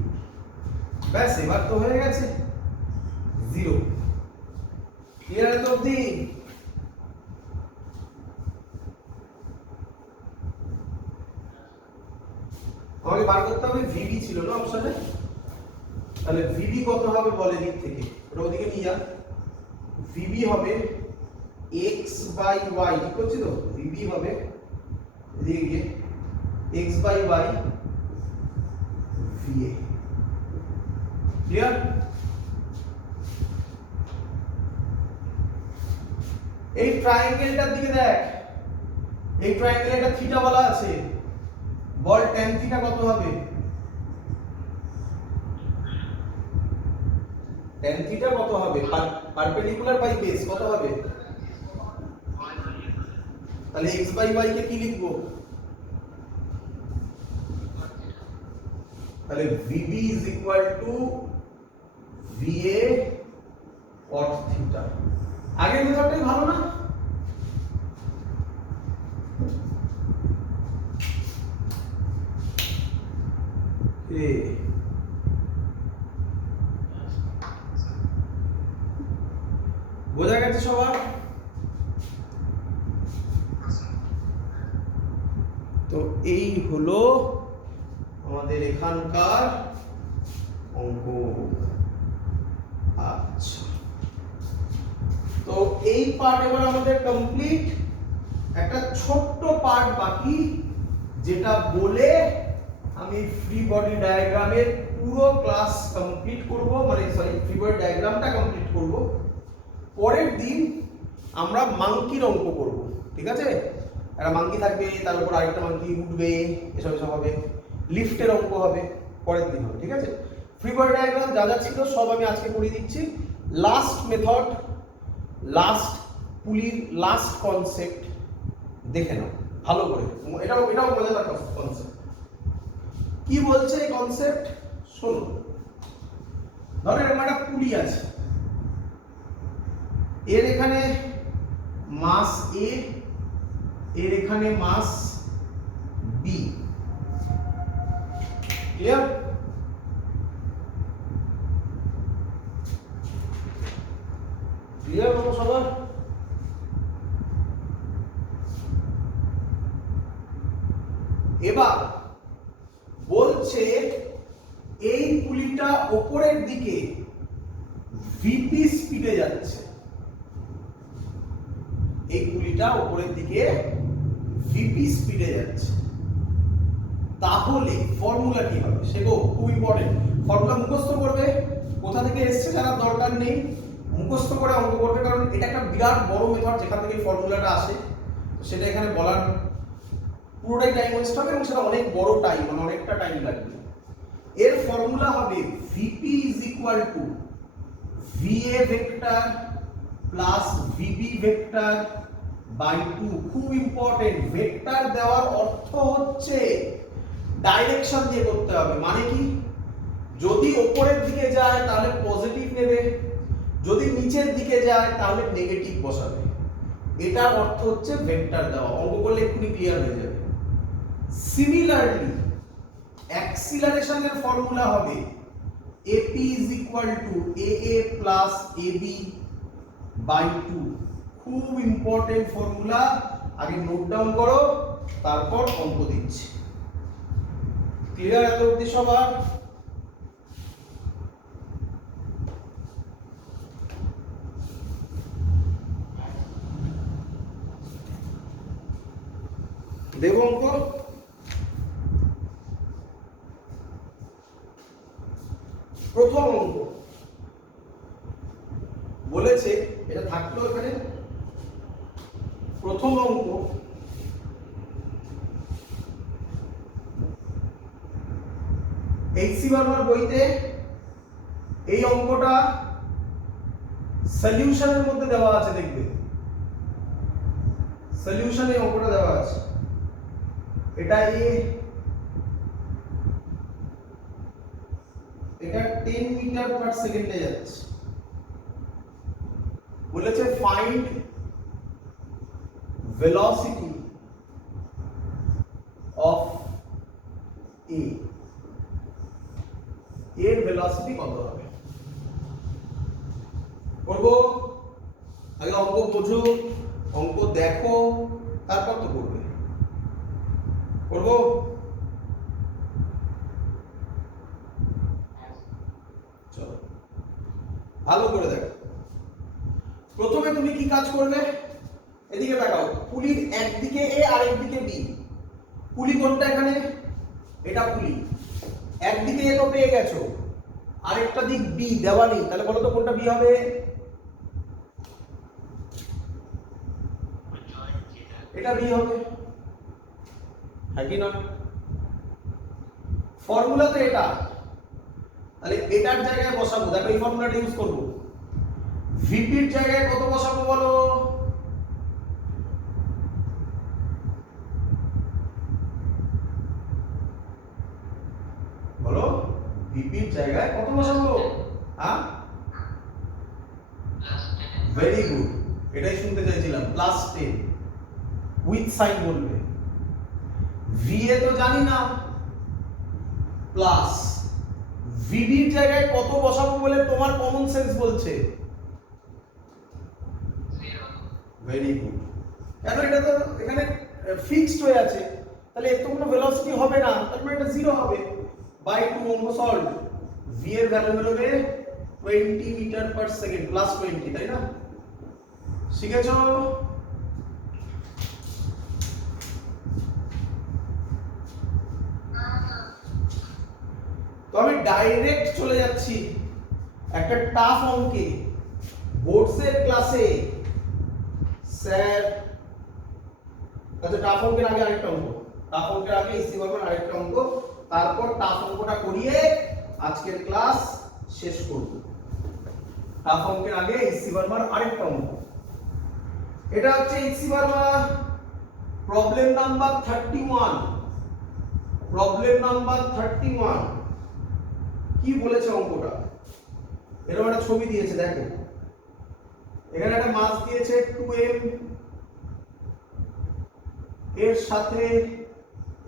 ব্যাস, এবার তো হয়ে গেছে 0। ক্লিয়ার এত অবধি? আমাকে বার করতে হবে vb ছিল না অপশনে, তাহলে vb কত হবে বলে দিক থেকে, ওটা ওদিকে নিয়ে যা। vb হবে x by y, ঠিক করছি তো? vb হবে এদিকে গিয়ে x by y va। Clear? এই ট্রায়াঙ্গেলটার দিকে দেখ, এই ট্রায়াঙ্গেলে একটা থিটা বলা আছে, বল tan থিটা কত হবে? tan থিটা কত হবে পারপেন্ডিকুলার বাই বেস কত হবে তাহলে x বাই y কে কি লিখবো তাহলে VB is equal to VA cot theta আগের মেথডটাই ভালো না বোঝা গেছে সবার তো এই হলো আমাদের এখানকার অঙ্ক আচ্ছা তো এই পার্ট এবার আমাদের কমপ্লিট একটা ছোট্ট পার্ট বাকি যেটা বলে আমি ফ্রি বডি ডায়াগ্রামের পুরো ক্লাস কমপ্লিট করব মানে সরি ফ্রি বডি ডায়াগ্রামটা কমপ্লিট করব পরের দিন আমরা মাঙ্কির অঙ্ক করব ঠিক আছে একটা মাঙ্কি থাকবে তার উপর আরেকটা মাঙ্কি উঠবে এসব হবে লিফটের অঙ্ক হবে পরের দিন হবে ঠিক আছে ফ্রি বডি ডায়াগ্রাম যা যা ছিল সব আমি আজকে করে দিচ্ছি লাস্ট মেথড লাস্ট পুলির লাস্ট কনসেপ্ট দেখে নাও ভালো করে এটাও মজাদার কনসেপ্ট কি বলছে এই কনসেপ্ট শোনো ধরো এরকম একটা পুলি আছে এর এখানে মাস এ এর এখানে মাস বি ক্লিয়ার ক্লিয়ার হলো সবার এবার বলছে এই পুলিটা উপরের দিকে ভিপি স্পিডে যাচ্ছে এই পুলিটা উপরের দিকে ভিপি স্পিডে যাচ্ছে তাহলে ফর্মুলা কি হবে সেটা খুব ইম্পর্টেন্ট ফর্মুলা মুখস্থ করবে কোথা থেকে এসেছে জানার দরকার নেই মুখস্থ করে অঙ্ক করবে কারণ এটা একটা বিরাট বড় মেথড যেখান থেকে ফর্মুলাটা আসে সেটা এখানে বলার পুরোটাই টাইম ওয়েস্ট হবে এবং সেটা অনেক বড় টাইম মানে অনেকটা টাইম লাগবে এর ফর্মুলা হবে VP is equal to VA vector plus VB vector by 2 খুব ইম্পর্টেন্ট ভেক্টর দেওয়ার অর্থ হচ্ছে ডাইরেকশন দিয়ে করতে হবে মানে কি যদি উপরের দিকে যায় তাহলে পজিটিভ নেবে যদি নিচের দিকে যায় তাহলে নেগেটিভ বসাবে এটার অর্থ হচ্ছে ভেক্টর দেওয়া অঙ্ক করলে এক্ষুনি ক্লিয়ার হয়ে যাবে সিমিলারলি অ্যাক্সিলারেশনের ফর্মুলা হবে AP is equal to AA plus AB by 2 খুব ইম্পর্টেন্ট ফর্মুলা আগে নোট ডাউন করো তারপর অঙ্ক দিচ্ছি ক্লিয়ার এত অবধি সবার দেব অঙ্ক প্রথম অঙ্ক বলেছে এটা থাকলো এখানে প্রথম অঙ্ক এইচসি বর্মার বইতে এই অঙ্কটা সলিউশনের মধ্যে দেওয়া আছে দেখবে সলিউশনে অঙ্কটা দেওয়া আছে এটা এটা 10 মিটার পার সেকেন্ডে যাচ্ছে বলেছে ফাইন্ড ভেলোসিটি অফ এ এর ভেলোসিটি কত হবে করবো আগে অঙ্ক বোঝো অঙ্ক দেখো তারপর তো করবে করবো চলো ভালো করে দেখো প্রথমে তুমি কি কাজ করবে এদিকে তাকাও পুলির একদিকে এ আর একদিকে বি পুলি কোনটা এখানে এটা পুলি একদিকে এ তো পেয়ে গেছো আরেকটা দিক বি দেওয়া নেই তাহলে বলো তো কোনটা বি হবে এটা বি হবে হ্যাঁ কি না ফর্মুলা তো এটা তাহলে এটার জায়গায় বসাবো, দেখো এই ফর্মুলাটা ইউজ করব। ভিপির জায়গায় কত বসাবো বলো? বলো, ভিপির জায়গায় কত বসাবো? হ্যাঁ, ভেরি গুড, এটাই শুনতে চাইছিলাম, +10 উইথ সাইন বলবে। ভি এ তো জানি না, প্লাস ভিডির জায়গায় কত বসাবো বলে তোমার কমন সেন্স বলছে? Very good. কেন? এটা তো এখানে ফিক্সড হয়ে আছে, তাহলে এর তো কোনো ভেলোসিটি হবে না, তার মানে এটা 0 হবে। বাই 2 অঙ্ক সলভ। ভি এর ভ্যালু বেরোবে 20 মিটার পার সেকেন্ড, +20, তাই না? শিখেছো? তো আমি ডাইরেক্ট চলে যাচ্ছি একটা টাফ অঙ্কে। বোর্ডসের ক্লাসে স্যার, আচ্ছা টাফ অঙ্কের আগে আরেকটা অঙ্ক, টাফ অঙ্কের আগে ইসি বর্মার আরেকটা অঙ্ক, তারপর টাফ অঙ্কটা করিয়ে আজকের ক্লাস শেষ করব। টাফ অঙ্কের আগে ইসি বর্মার আরেকটা অঙ্ক, এটা হচ্ছে ইসি Verma problem number 31। Problem number 31 কি বলেছে অঙ্কটা? এরকম একটা ছবি দিয়েছে, দেখো এখানে একটা মাছ দিয়েছে 2m, এর সাথে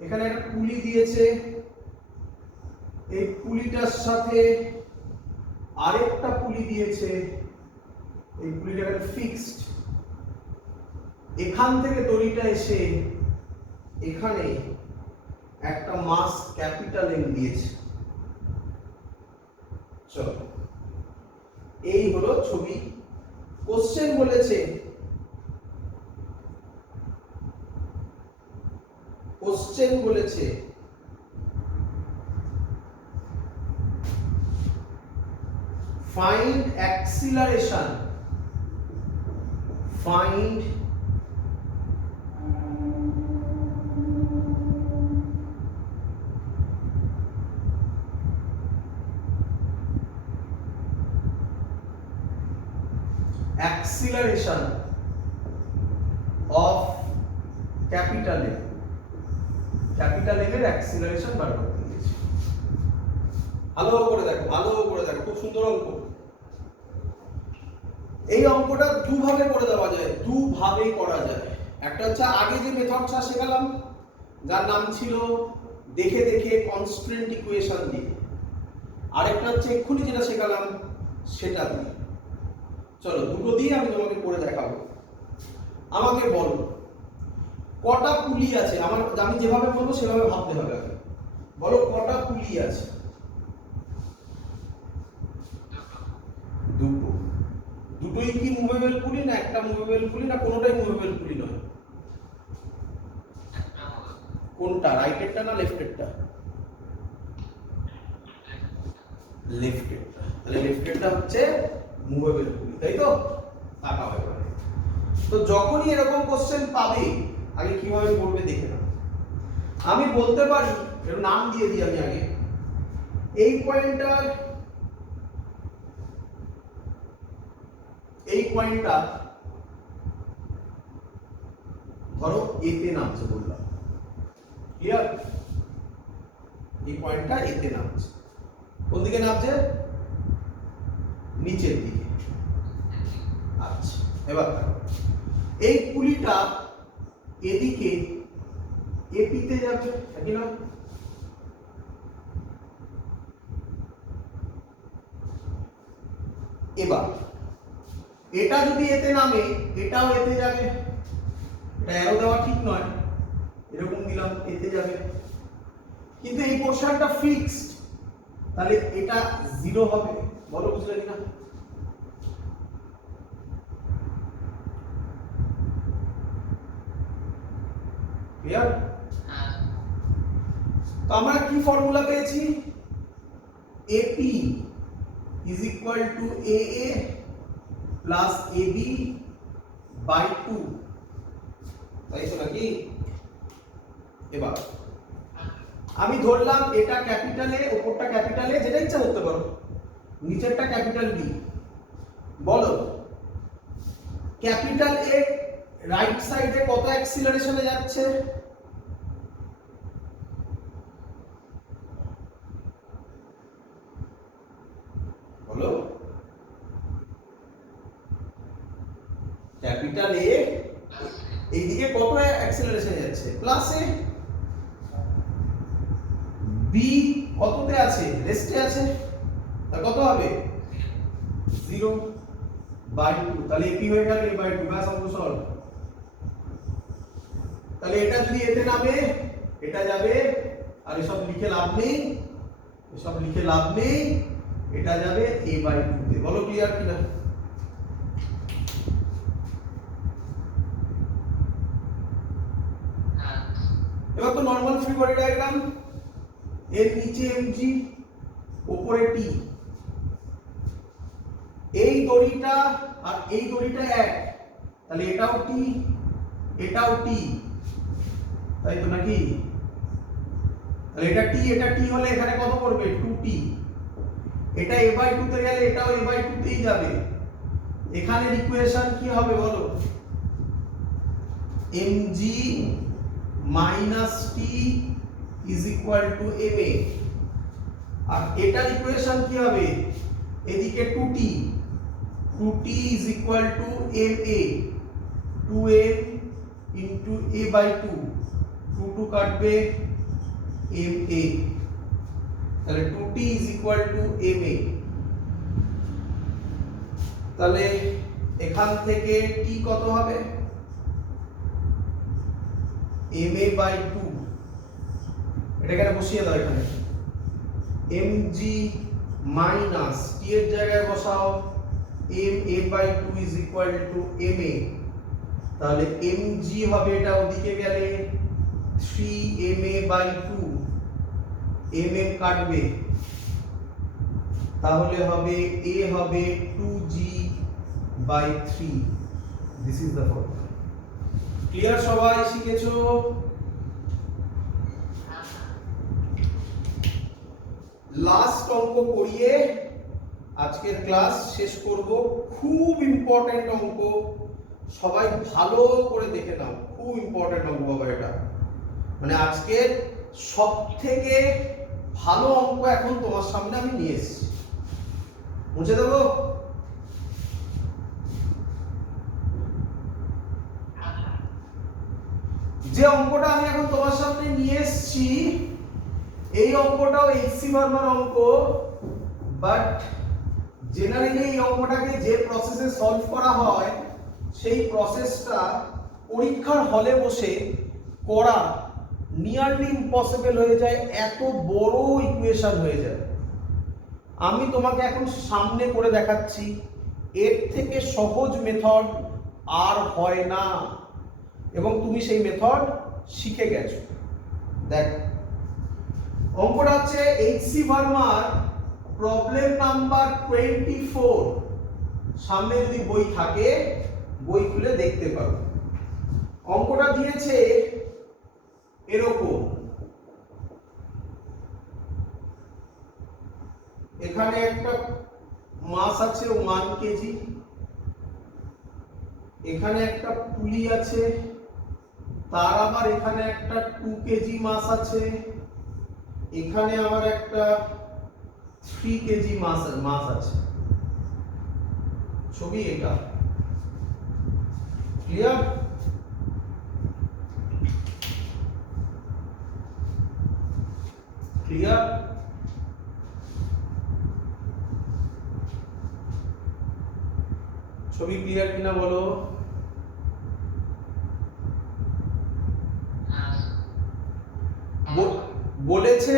এখানে একটা পুলি দিয়েছে, এই পুলিটার সাথে আরেকটা পুলি দিয়েছে, এই পুলিটা ফিক্সড। এখান থেকে দড়িটা এসে এখানে একটা মাস ক্যাপিটাল এম দিয়েছে। চলো, এই হলো ছবি। কোশ্চেন বলেছে, কোশ্চেন বলেছে find acceleration, find acceleration of capital M, capital M এর acceleration বার করতে দিয়েছি। ভালো করে দেখো, ভালো করে দেখো, খুব সুন্দর অঙ্ক। এই অঙ্কটা দুভাবে করে দেওয়া যায়, দুভাবে করা যায়। একটা হচ্ছে আগে যে মেথডটা শেখালাম, যার নাম ছিল দেখে দেখে কনস্ট্যান্ট ইকুয়েশন দিয়ে, আরেকটা হচ্ছে এক্ষুনি যেটা শেখালাম সেটা দিয়ে। চলো, দুটো দিয়ে আমি তোমাকে করে দেখাবো। আমাকে বলো কটা পুলি আছে? আমি যেভাবে বলবো সেভাবে ভাবতে হবে। বলো কটা পুলি আছে? দুটো। দুটোই কি মুভেবল পুলি, না একটা মুভেবল পুলি, না কোনোটাই মুভেবল পুলি নয়? কোনটা, রাইটেরটা না লেফটেরটা? লেফটেরটা। তাহলে লেফটেরটা হচ্ছে মুভেবল পুলি, তাই তো? তাকাও এবারে। তো যখনই এরকম কোশ্চেন পাবে আগে কিভাবে করবে দেখে নাও। আমি বলতে পারি, এর নাম দিয়ে দিই আমি আগে, এই পয়েন্টটা ধরো এতে নামছে বললাম, ক্লিয়ার? এই পয়েন্টটা এতে নামছে। কোন দিকে নামছে? নিচের দিকে। আচ্ছা, এবার এই পুলিটা এদিকে এপিতে যাবে, নাকি না? এবার এটা যদি এতে নামে, এটাও এতে যাবে। এটা অ্যারো দেওয়া ঠিক নয়, এরকম দিলাম, এতে যাবে। কিন্তু এই পোরশনটা ফিক্সড, তাহলে এটা 0 হবে। বলো বুঝলে কিনা? ক্লিয়ার? তো আমরা কি ফর্মুলা পেয়েছি? AP is equal to AA plus AB by 2, তাই তো নাকি? এবার আমি ধরলাম এটা ক্যাপিটাল এ, উপরটা ক্যাপিটাল এ, যেটা ইচ্ছা করতে পারো, নিচেরটা ক্যাপিটাল বি। বলো ক্যাপিটাল এ রাইট সাইডে কত অ্যাক্সিলারেশনে যাচ্ছে? বলো ক্যাপিটাল এ এইদিকে কত অ্যাক্সিলারেশনে যাচ্ছে? প্লাসে। বি কততে আছে? রেস্টে আছে, তা কত হবে? 0/2। তাহলে এপি হয়ে গেল a/2, ব্যাস অঙ্ক সলভ। তাহলে এটা যদি এতে নামে, এটা যাবে, আর এসব লিখে লাভ নেই, এসব লিখে লাভ নেই, এটা যাবে a/2 তে। বলো ক্লিয়ার কিনা? এবার তো নরমাল ফ্রি বডি ডায়াগ্রাম, এর নিচে mg, উপরে t, এই দড়িটা আর এই দড়িটা এক, তাহলে এটাও t, এটাও t, তাই তো নাকি? তাহলে এটা t, এটা t হলে এখানে কত করবে? 2t। এটা a/2 তে গেলে এটাও a/2 তেই যাবে। এখানের ইকুয়েশন কি হবে বলো? mg minus t is equal to ma। আর এটার ইকুয়েশন কি হবে? এদিকে 2t, 2t is equal to ma, 2m into a/2, 2 কাটবে ma, তাহলে 2t is equal to ma। তাহলে এখান থেকে t কত হবে? ma/2, এটা এখানে বসিয়ে দাও, এখানে mg মাইনাস t এর জায়গায় বসাও ma/2 is equal to ma। তাহলে mg হবে, এটা ওদিকে গেলে 3ma/2, mm কাটবে, তাহলে হবে a হবে 2g/3। This is the formula. Clear? সবাই শিখেছো? লাস্ট অঙ্ক করিয়ে আজকের ক্লাস শেষ করব। খুব ইম্পর্টেন্ট অঙ্ক, সবাই ভালো করে দেখে নাও, খুব ইম্পর্টেন্ট অঙ্ক বাবা। এটা মানে আজকের সব থেকে ভালো অঙ্ক এখন তোমার সামনে আমি নিয়ে এসেছি। মুছে দেবো? যে অঙ্কটা আমি এখন তোমার সামনে নিয়ে এসেছি, এই অঙ্কটাও এইচসি ভার্মার অঙ্ক, বাট জেনারেলি এই অঙ্কটাকে যে প্রসেসে সলভ করা হয় সেই প্রসেসটা পরীক্ষার হলে বসে করা নিয়ারলি ইম্পসিবল হয়ে যায়, এত বড় ইকুয়েশন হয়ে যায়। আমি তোমাকে এখন সামনে করে দেখাচ্ছি, এর থেকে সহজ মেথড আর হয় না, এবং তুমি সেই মেথড শিখে গেছো। দেখ অঙ্কটা হচ্ছে এইচসি ভার্মার প্রবলেম নাম্বার 24। সামনে যদি বই থাকে বই খুলে দেখতে পারো। অঙ্কটা দিয়েছে এরকম, এখানে একটা মাস আছে 1 কেজি, এখানে একটা পুলি আছে, তার আবার এখানে একটা 2 কেজি মাস আছে, এখানে আবার একটা 3 কেজি মাস আছে। ছবি এটা ক্লিয়ার? ক্লিয়ার? ছবি ক্লিয়ার কিনা বলো? বলেছে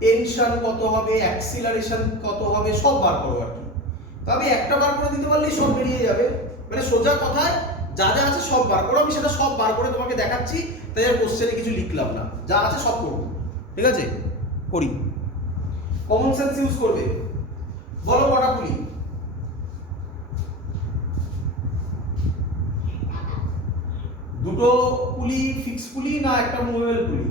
টেনশন কত হবে, অ্যাক্সিলারেশন কত হবে, সব বার করো আর কি। তবে একটা বার করে দিতে পারলেই সব বেরিয়ে যাবে, মানে সোজা কথায় যা যা আছে সব বার করো। আমি সেটা সব বার করে তোমাকে দেখাচ্ছি, তাই আর কোশ্চেনে কিছু লিখলাম না, যা আছে সব করবো। ঠিক আছে, করি। কমন সেন্স ইউজ করবে। বলো কটা পুলি? দুটো পুলি ফিক্স পুলি না একটা মুভেবল পুলি?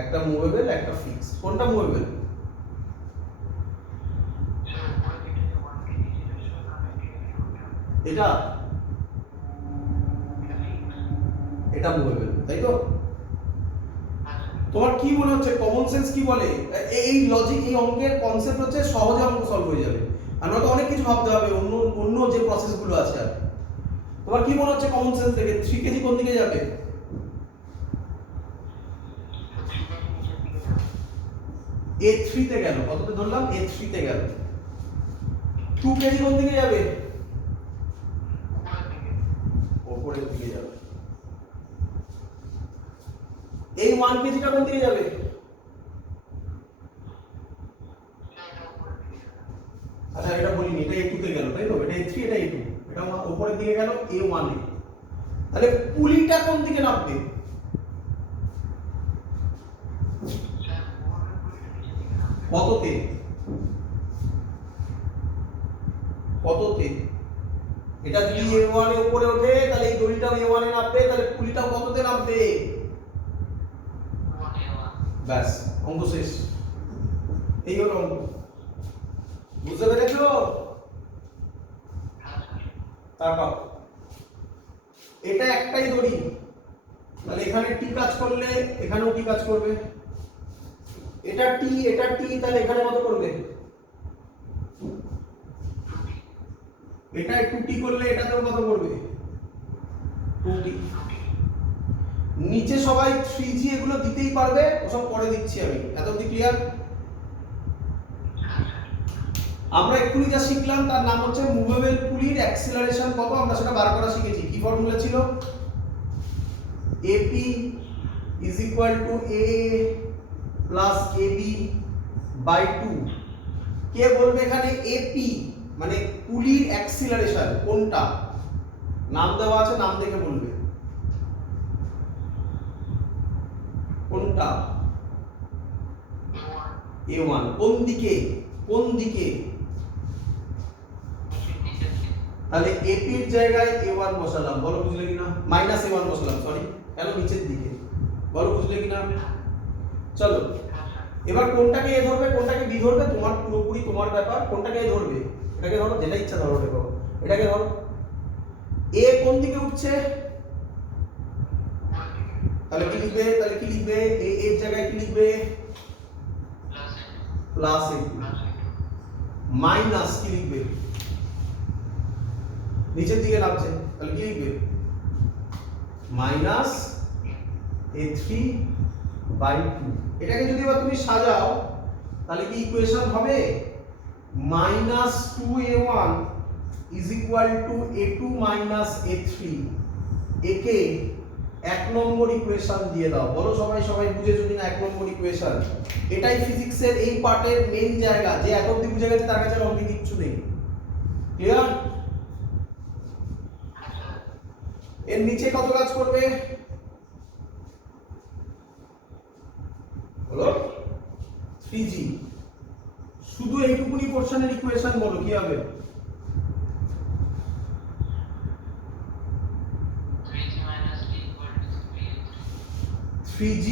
একটা মুভেবল একটা ফিক্স। কোনটা মুভেবল? এটা এটা মুভেবল, তাই তো? তোমার কি মনে হচ্ছে, কমন সেন্স কি বলে? এই লজিক, এই অঙ্কের কনসেপ্ট হচ্ছে সহজে অঙ্ক সলভ হয়ে যাবে, আমরা তো অনেক কিছু ভাবতে হবে, অন্য অন্য যে প্রসেসগুলো আছে। আর তোমার কি মনে হচ্ছে কমন সেন্স থেকে 3 কেজি কোন দিকে যাবে? A3 তে গেল, কততে ধরলাম? A3 তে গেল। 2 কেজি কোন দিকে যাবে? উপরের দিকে যাবে। এই 1 কেজিটা কোন দিকে যাবে? আচ্ছা এটা বলিনি, এটা A2 তে গেল, তাই তো? এটা A3, এটা A2, এটা উপরের দিকে গেল A1 এ। তাহলে পুলিটা কোন দিকে নামবে? কততে? কততে? এটা যদি A1 এর উপরে ওঠে তাহলে এই দড়িটাও A1 এ নামবে, তাহলে পুলিটাও কততে নামবে? ব্যাস, অঙ্ক শেষ। এই হলো অঙ্ক। বুঝতে পেরেছো? তারপর এটা একটাই দড়ি, তাহলে এখানে টি কাজ করলে এখানেও টি কাজ করবে। এটা টি, এটা টি, তাহলে এখানে কত করবে? এটা 2টি করলে এটাতেও কত করবে? 2টি। নিচে সবাই 3G এগুলো দিতেই পারবে, ওসব পরে দিচ্ছি আমি। এত অবধি ক্লিয়ার? আমরা এক্ষুনি যা শিখলাম তার নাম হচ্ছে মুভেবল পুলির অ্যাক্সিলারেশন কত, আমরা সেটা বার করা শিখেছি। কি ফর্মুলা ছিল? AP is equal to A plus AB by 2। কে বলবে এখানে AP মানে পুলির অ্যাক্সিলারেশন কোনটা? নাম দেওয়া আছে, নাম দেখে বলবে কোনটা। A1 কোন দিকে? কোন দিকে? তাহলে AP এর জায়গায় A1 বসালাম, বলো বুঝলে কিনা? মাইনাস A1 বসালাম, সরি, কেন নিচের দিকে, বলো বুঝলে কিনা? চলো এবার কোনটাকে এ ধরবে কোনটাকে বি ধরবে তোমার পুরোপুরি তোমার ব্যাপার। কোনটাকে এ ধরবে? এটাকে ধরো, যেটা ইচ্ছা ধরো, এটাকে ধরো। এ কোন দিকে উঠছে? তাহলে কি লিখবে? তাহলে কি লিখবে? এ এর জায়গায় কি লিখবে? Plus A2। মাইনাস কি লিখবে? নিচের দিকে নামছে, তাহলে কি লিখবে? Minus A3 by 2। এটাকে যদি এবার তুমি সাজাও তাহলে কি ইকুয়েশন হবে? Minus 2A1 is equal two A2 minus A3। একে 1 নম্বর ইকুয়েশন দিয়ে দাও। বলো সবাই, সবাই বুঝেছো কিনা 1 নম্বর ইকুয়েশন? এটাই ফিজিক্সের এই পার্টের মেইন জায়গা, যে এত অবধি বুঝে গেছে তার কাছে অঙ্কে কিচ্ছু নেই। ক্লিয়ার? এর নিচে কত কাজ করবে? বলো 3G। শুধু এইটুকুনি পোরশনের ইকুয়েশন বলো কি হবে? 3G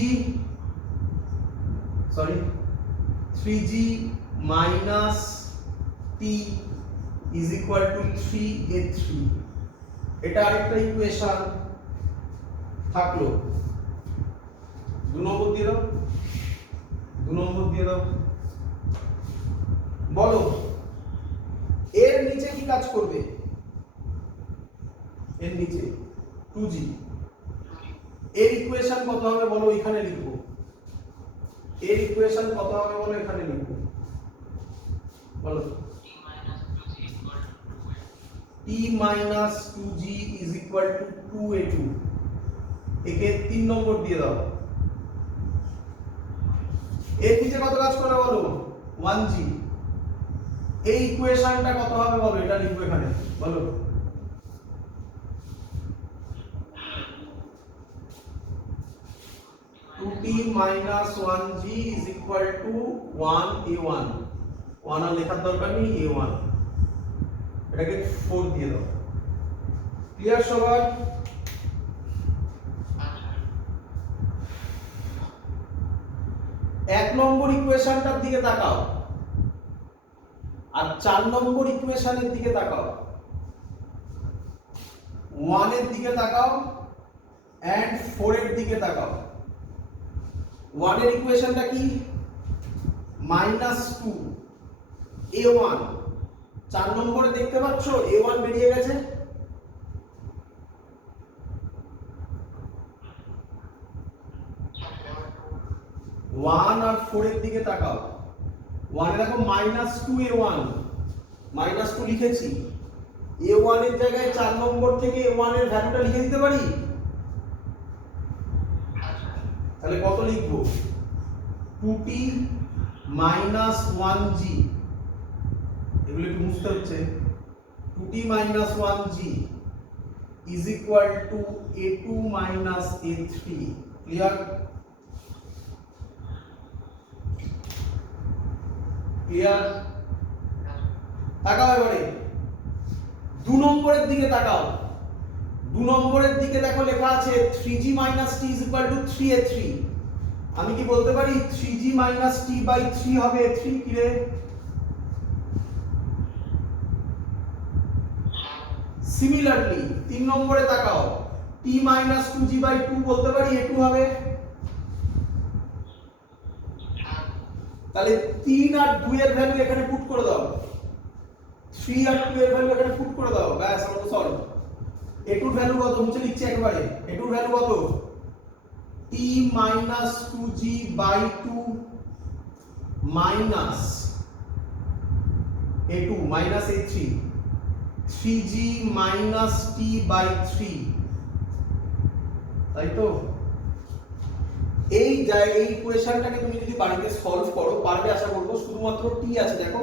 sorry 3G minus T is equal to 3A3। এটা আরেকটা ইকুয়েশন থাকলো। 2 নম্বর দিয়ে দাও, 2 নম্বর দিয়ে দাও। বলো এর নিচে কি কাজ করবে? এর নিচে 2G। এর ইকুয়েশন কত হবে বলো? এখানে লিখবো। এর ইকুয়েশন কত হবে বলো? এখানে লিখবো। বলো T minus 2G is equal to 2A2। একে 3 নম্বর দিয়ে দাও। এর নিচে কত কাজ করে বলো? 1G। এই ইকুয়েশনটা কত হবে বলো? এটা লিখবো এখানে, বলো। T minus 1G is equal to 1A1। 1 আর লেখার দরকার নেই, A1। এটাকে 4 দিয়ে দাও। ক্লিয়ার সবার? এক নম্বর ইকুয়েশনটার দিকে তাকাও আর 4 নম্বর ইকুয়েশনের দিকে তাকাও, 1 এর দিকে তাকাও এন্ড 4 এর দিকে তাকাও। 1 এর ইকুয়েশনটা কি? -2 a1। 4 নম্বরে দেখতে পাচ্ছ a1 বেরিয়ে গেছে। ওয়ান আর 4 এর দিকে তাকাও। 1 এ দেখো -2a1, -2 লিখেছি। a1 এর জায়গায় 4 নম্বর থেকে a1 এর ভ্যালুটা লিখে দিতে পারি। তাহলে কত লিখব? 2t - 1g। এগুলো একটু বুঝতে হচ্ছে। 2t - 1g is equal to a2 - a3। Clear? Clear? তাকাও এবারে 2 নম্বরের দিকে তাকাও। 2 নম্বরের দিকে দেখো লেখা আছে 3g - t is equal to 3a3। আমি কি বলতে পারি 3g - t/3 হবে a3? কি রে? সিমিলারলি 3 নম্বরে তাকাও, t - 2g/2 বলতে পারি a2 হবে। তাহলে 3 আর 2 এর ভ্যালু এখানে পুট করে দাও, 3 আর 2 এর ভ্যালু এখানে পুট করে দাও, ব্যাস আমাদের সলভ। a2 এর ভ্যালু কত? মুছে লিখছি একবারে। a2 এর ভ্যালু কত? t - 2g/2 minus a2 minus a3, 3g minus t/3, তাই তো? এই ইকুয়েশনটাকে তুমি যদি বাড়িতে সলভ করো, পারবে আশা করবো। শুধুমাত্র t আছে দেখো,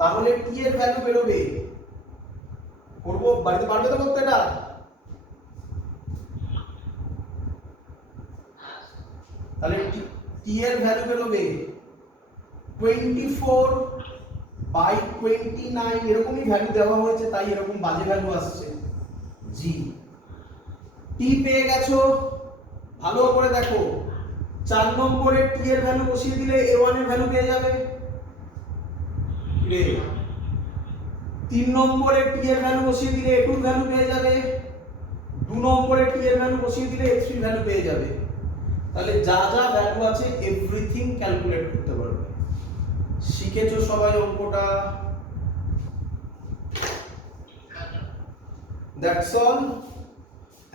তাহলে t এর ভ্যালু বেরোবে, করবো বাড়িতে, পারবে তো করতে? এটা তাহলে t এর ভ্যালু বেরোবে 24/29, এরকমই ভ্যালু দেওয়া হয়েছে তাই এরকম বাজে ভ্যালু আসছে। g t পেয়ে গেছো, ভালো করে দেখো। 4 নম্বরে t এর ভ্যালু বসিয়ে দিলে a1 এর ভ্যালু পেয়ে যাবে। 3 নম্বরে t এর ভ্যালু বসিয়ে দিলে a2 এর ভ্যালু পেয়ে যাবে। 2 নম্বরে t এর ভ্যালু বসিয়ে দিলে a3 এর ভ্যালু পেয়ে যাবে। তাহলে যা যা ভ্যালু আছে এভরিথিং ক্যালকুলেট করতে পারবে। শিখেছো সবাই অঙ্কটা? That's all.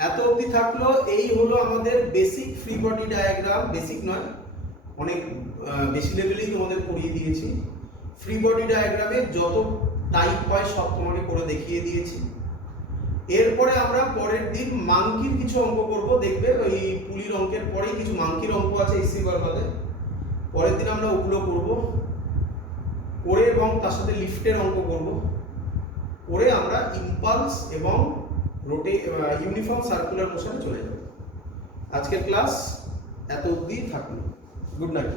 এত অবধি থাকলো। এই হলো আমাদের basic free body diagram. Basic নয়, অনেক বেশি লেভেলেই তোমাদের পড়িয়ে দিয়েছি। ফ্রি বডি ডায়াগ্রামে যত টাইপ হয় সব তোমাকে করে দেখিয়ে দিয়েছি। এরপরে আমরা পরের দিন মাংকির কিছু অঙ্ক করব। দেখবে ওই পুলির অঙ্কের পরেই কিছু মাংকির অঙ্ক আছে এসসি বারবাদে। পরের দিন আমরা ওগুলো করব করে, এবং তার সাথে লিফটের অঙ্ক করব করে আমরা ইম্পালস এবং ইউনিফর্ম সার্কুলার মোশনে চলে যাব। আজকের ক্লাস এত অবধি থাকলো। Good night.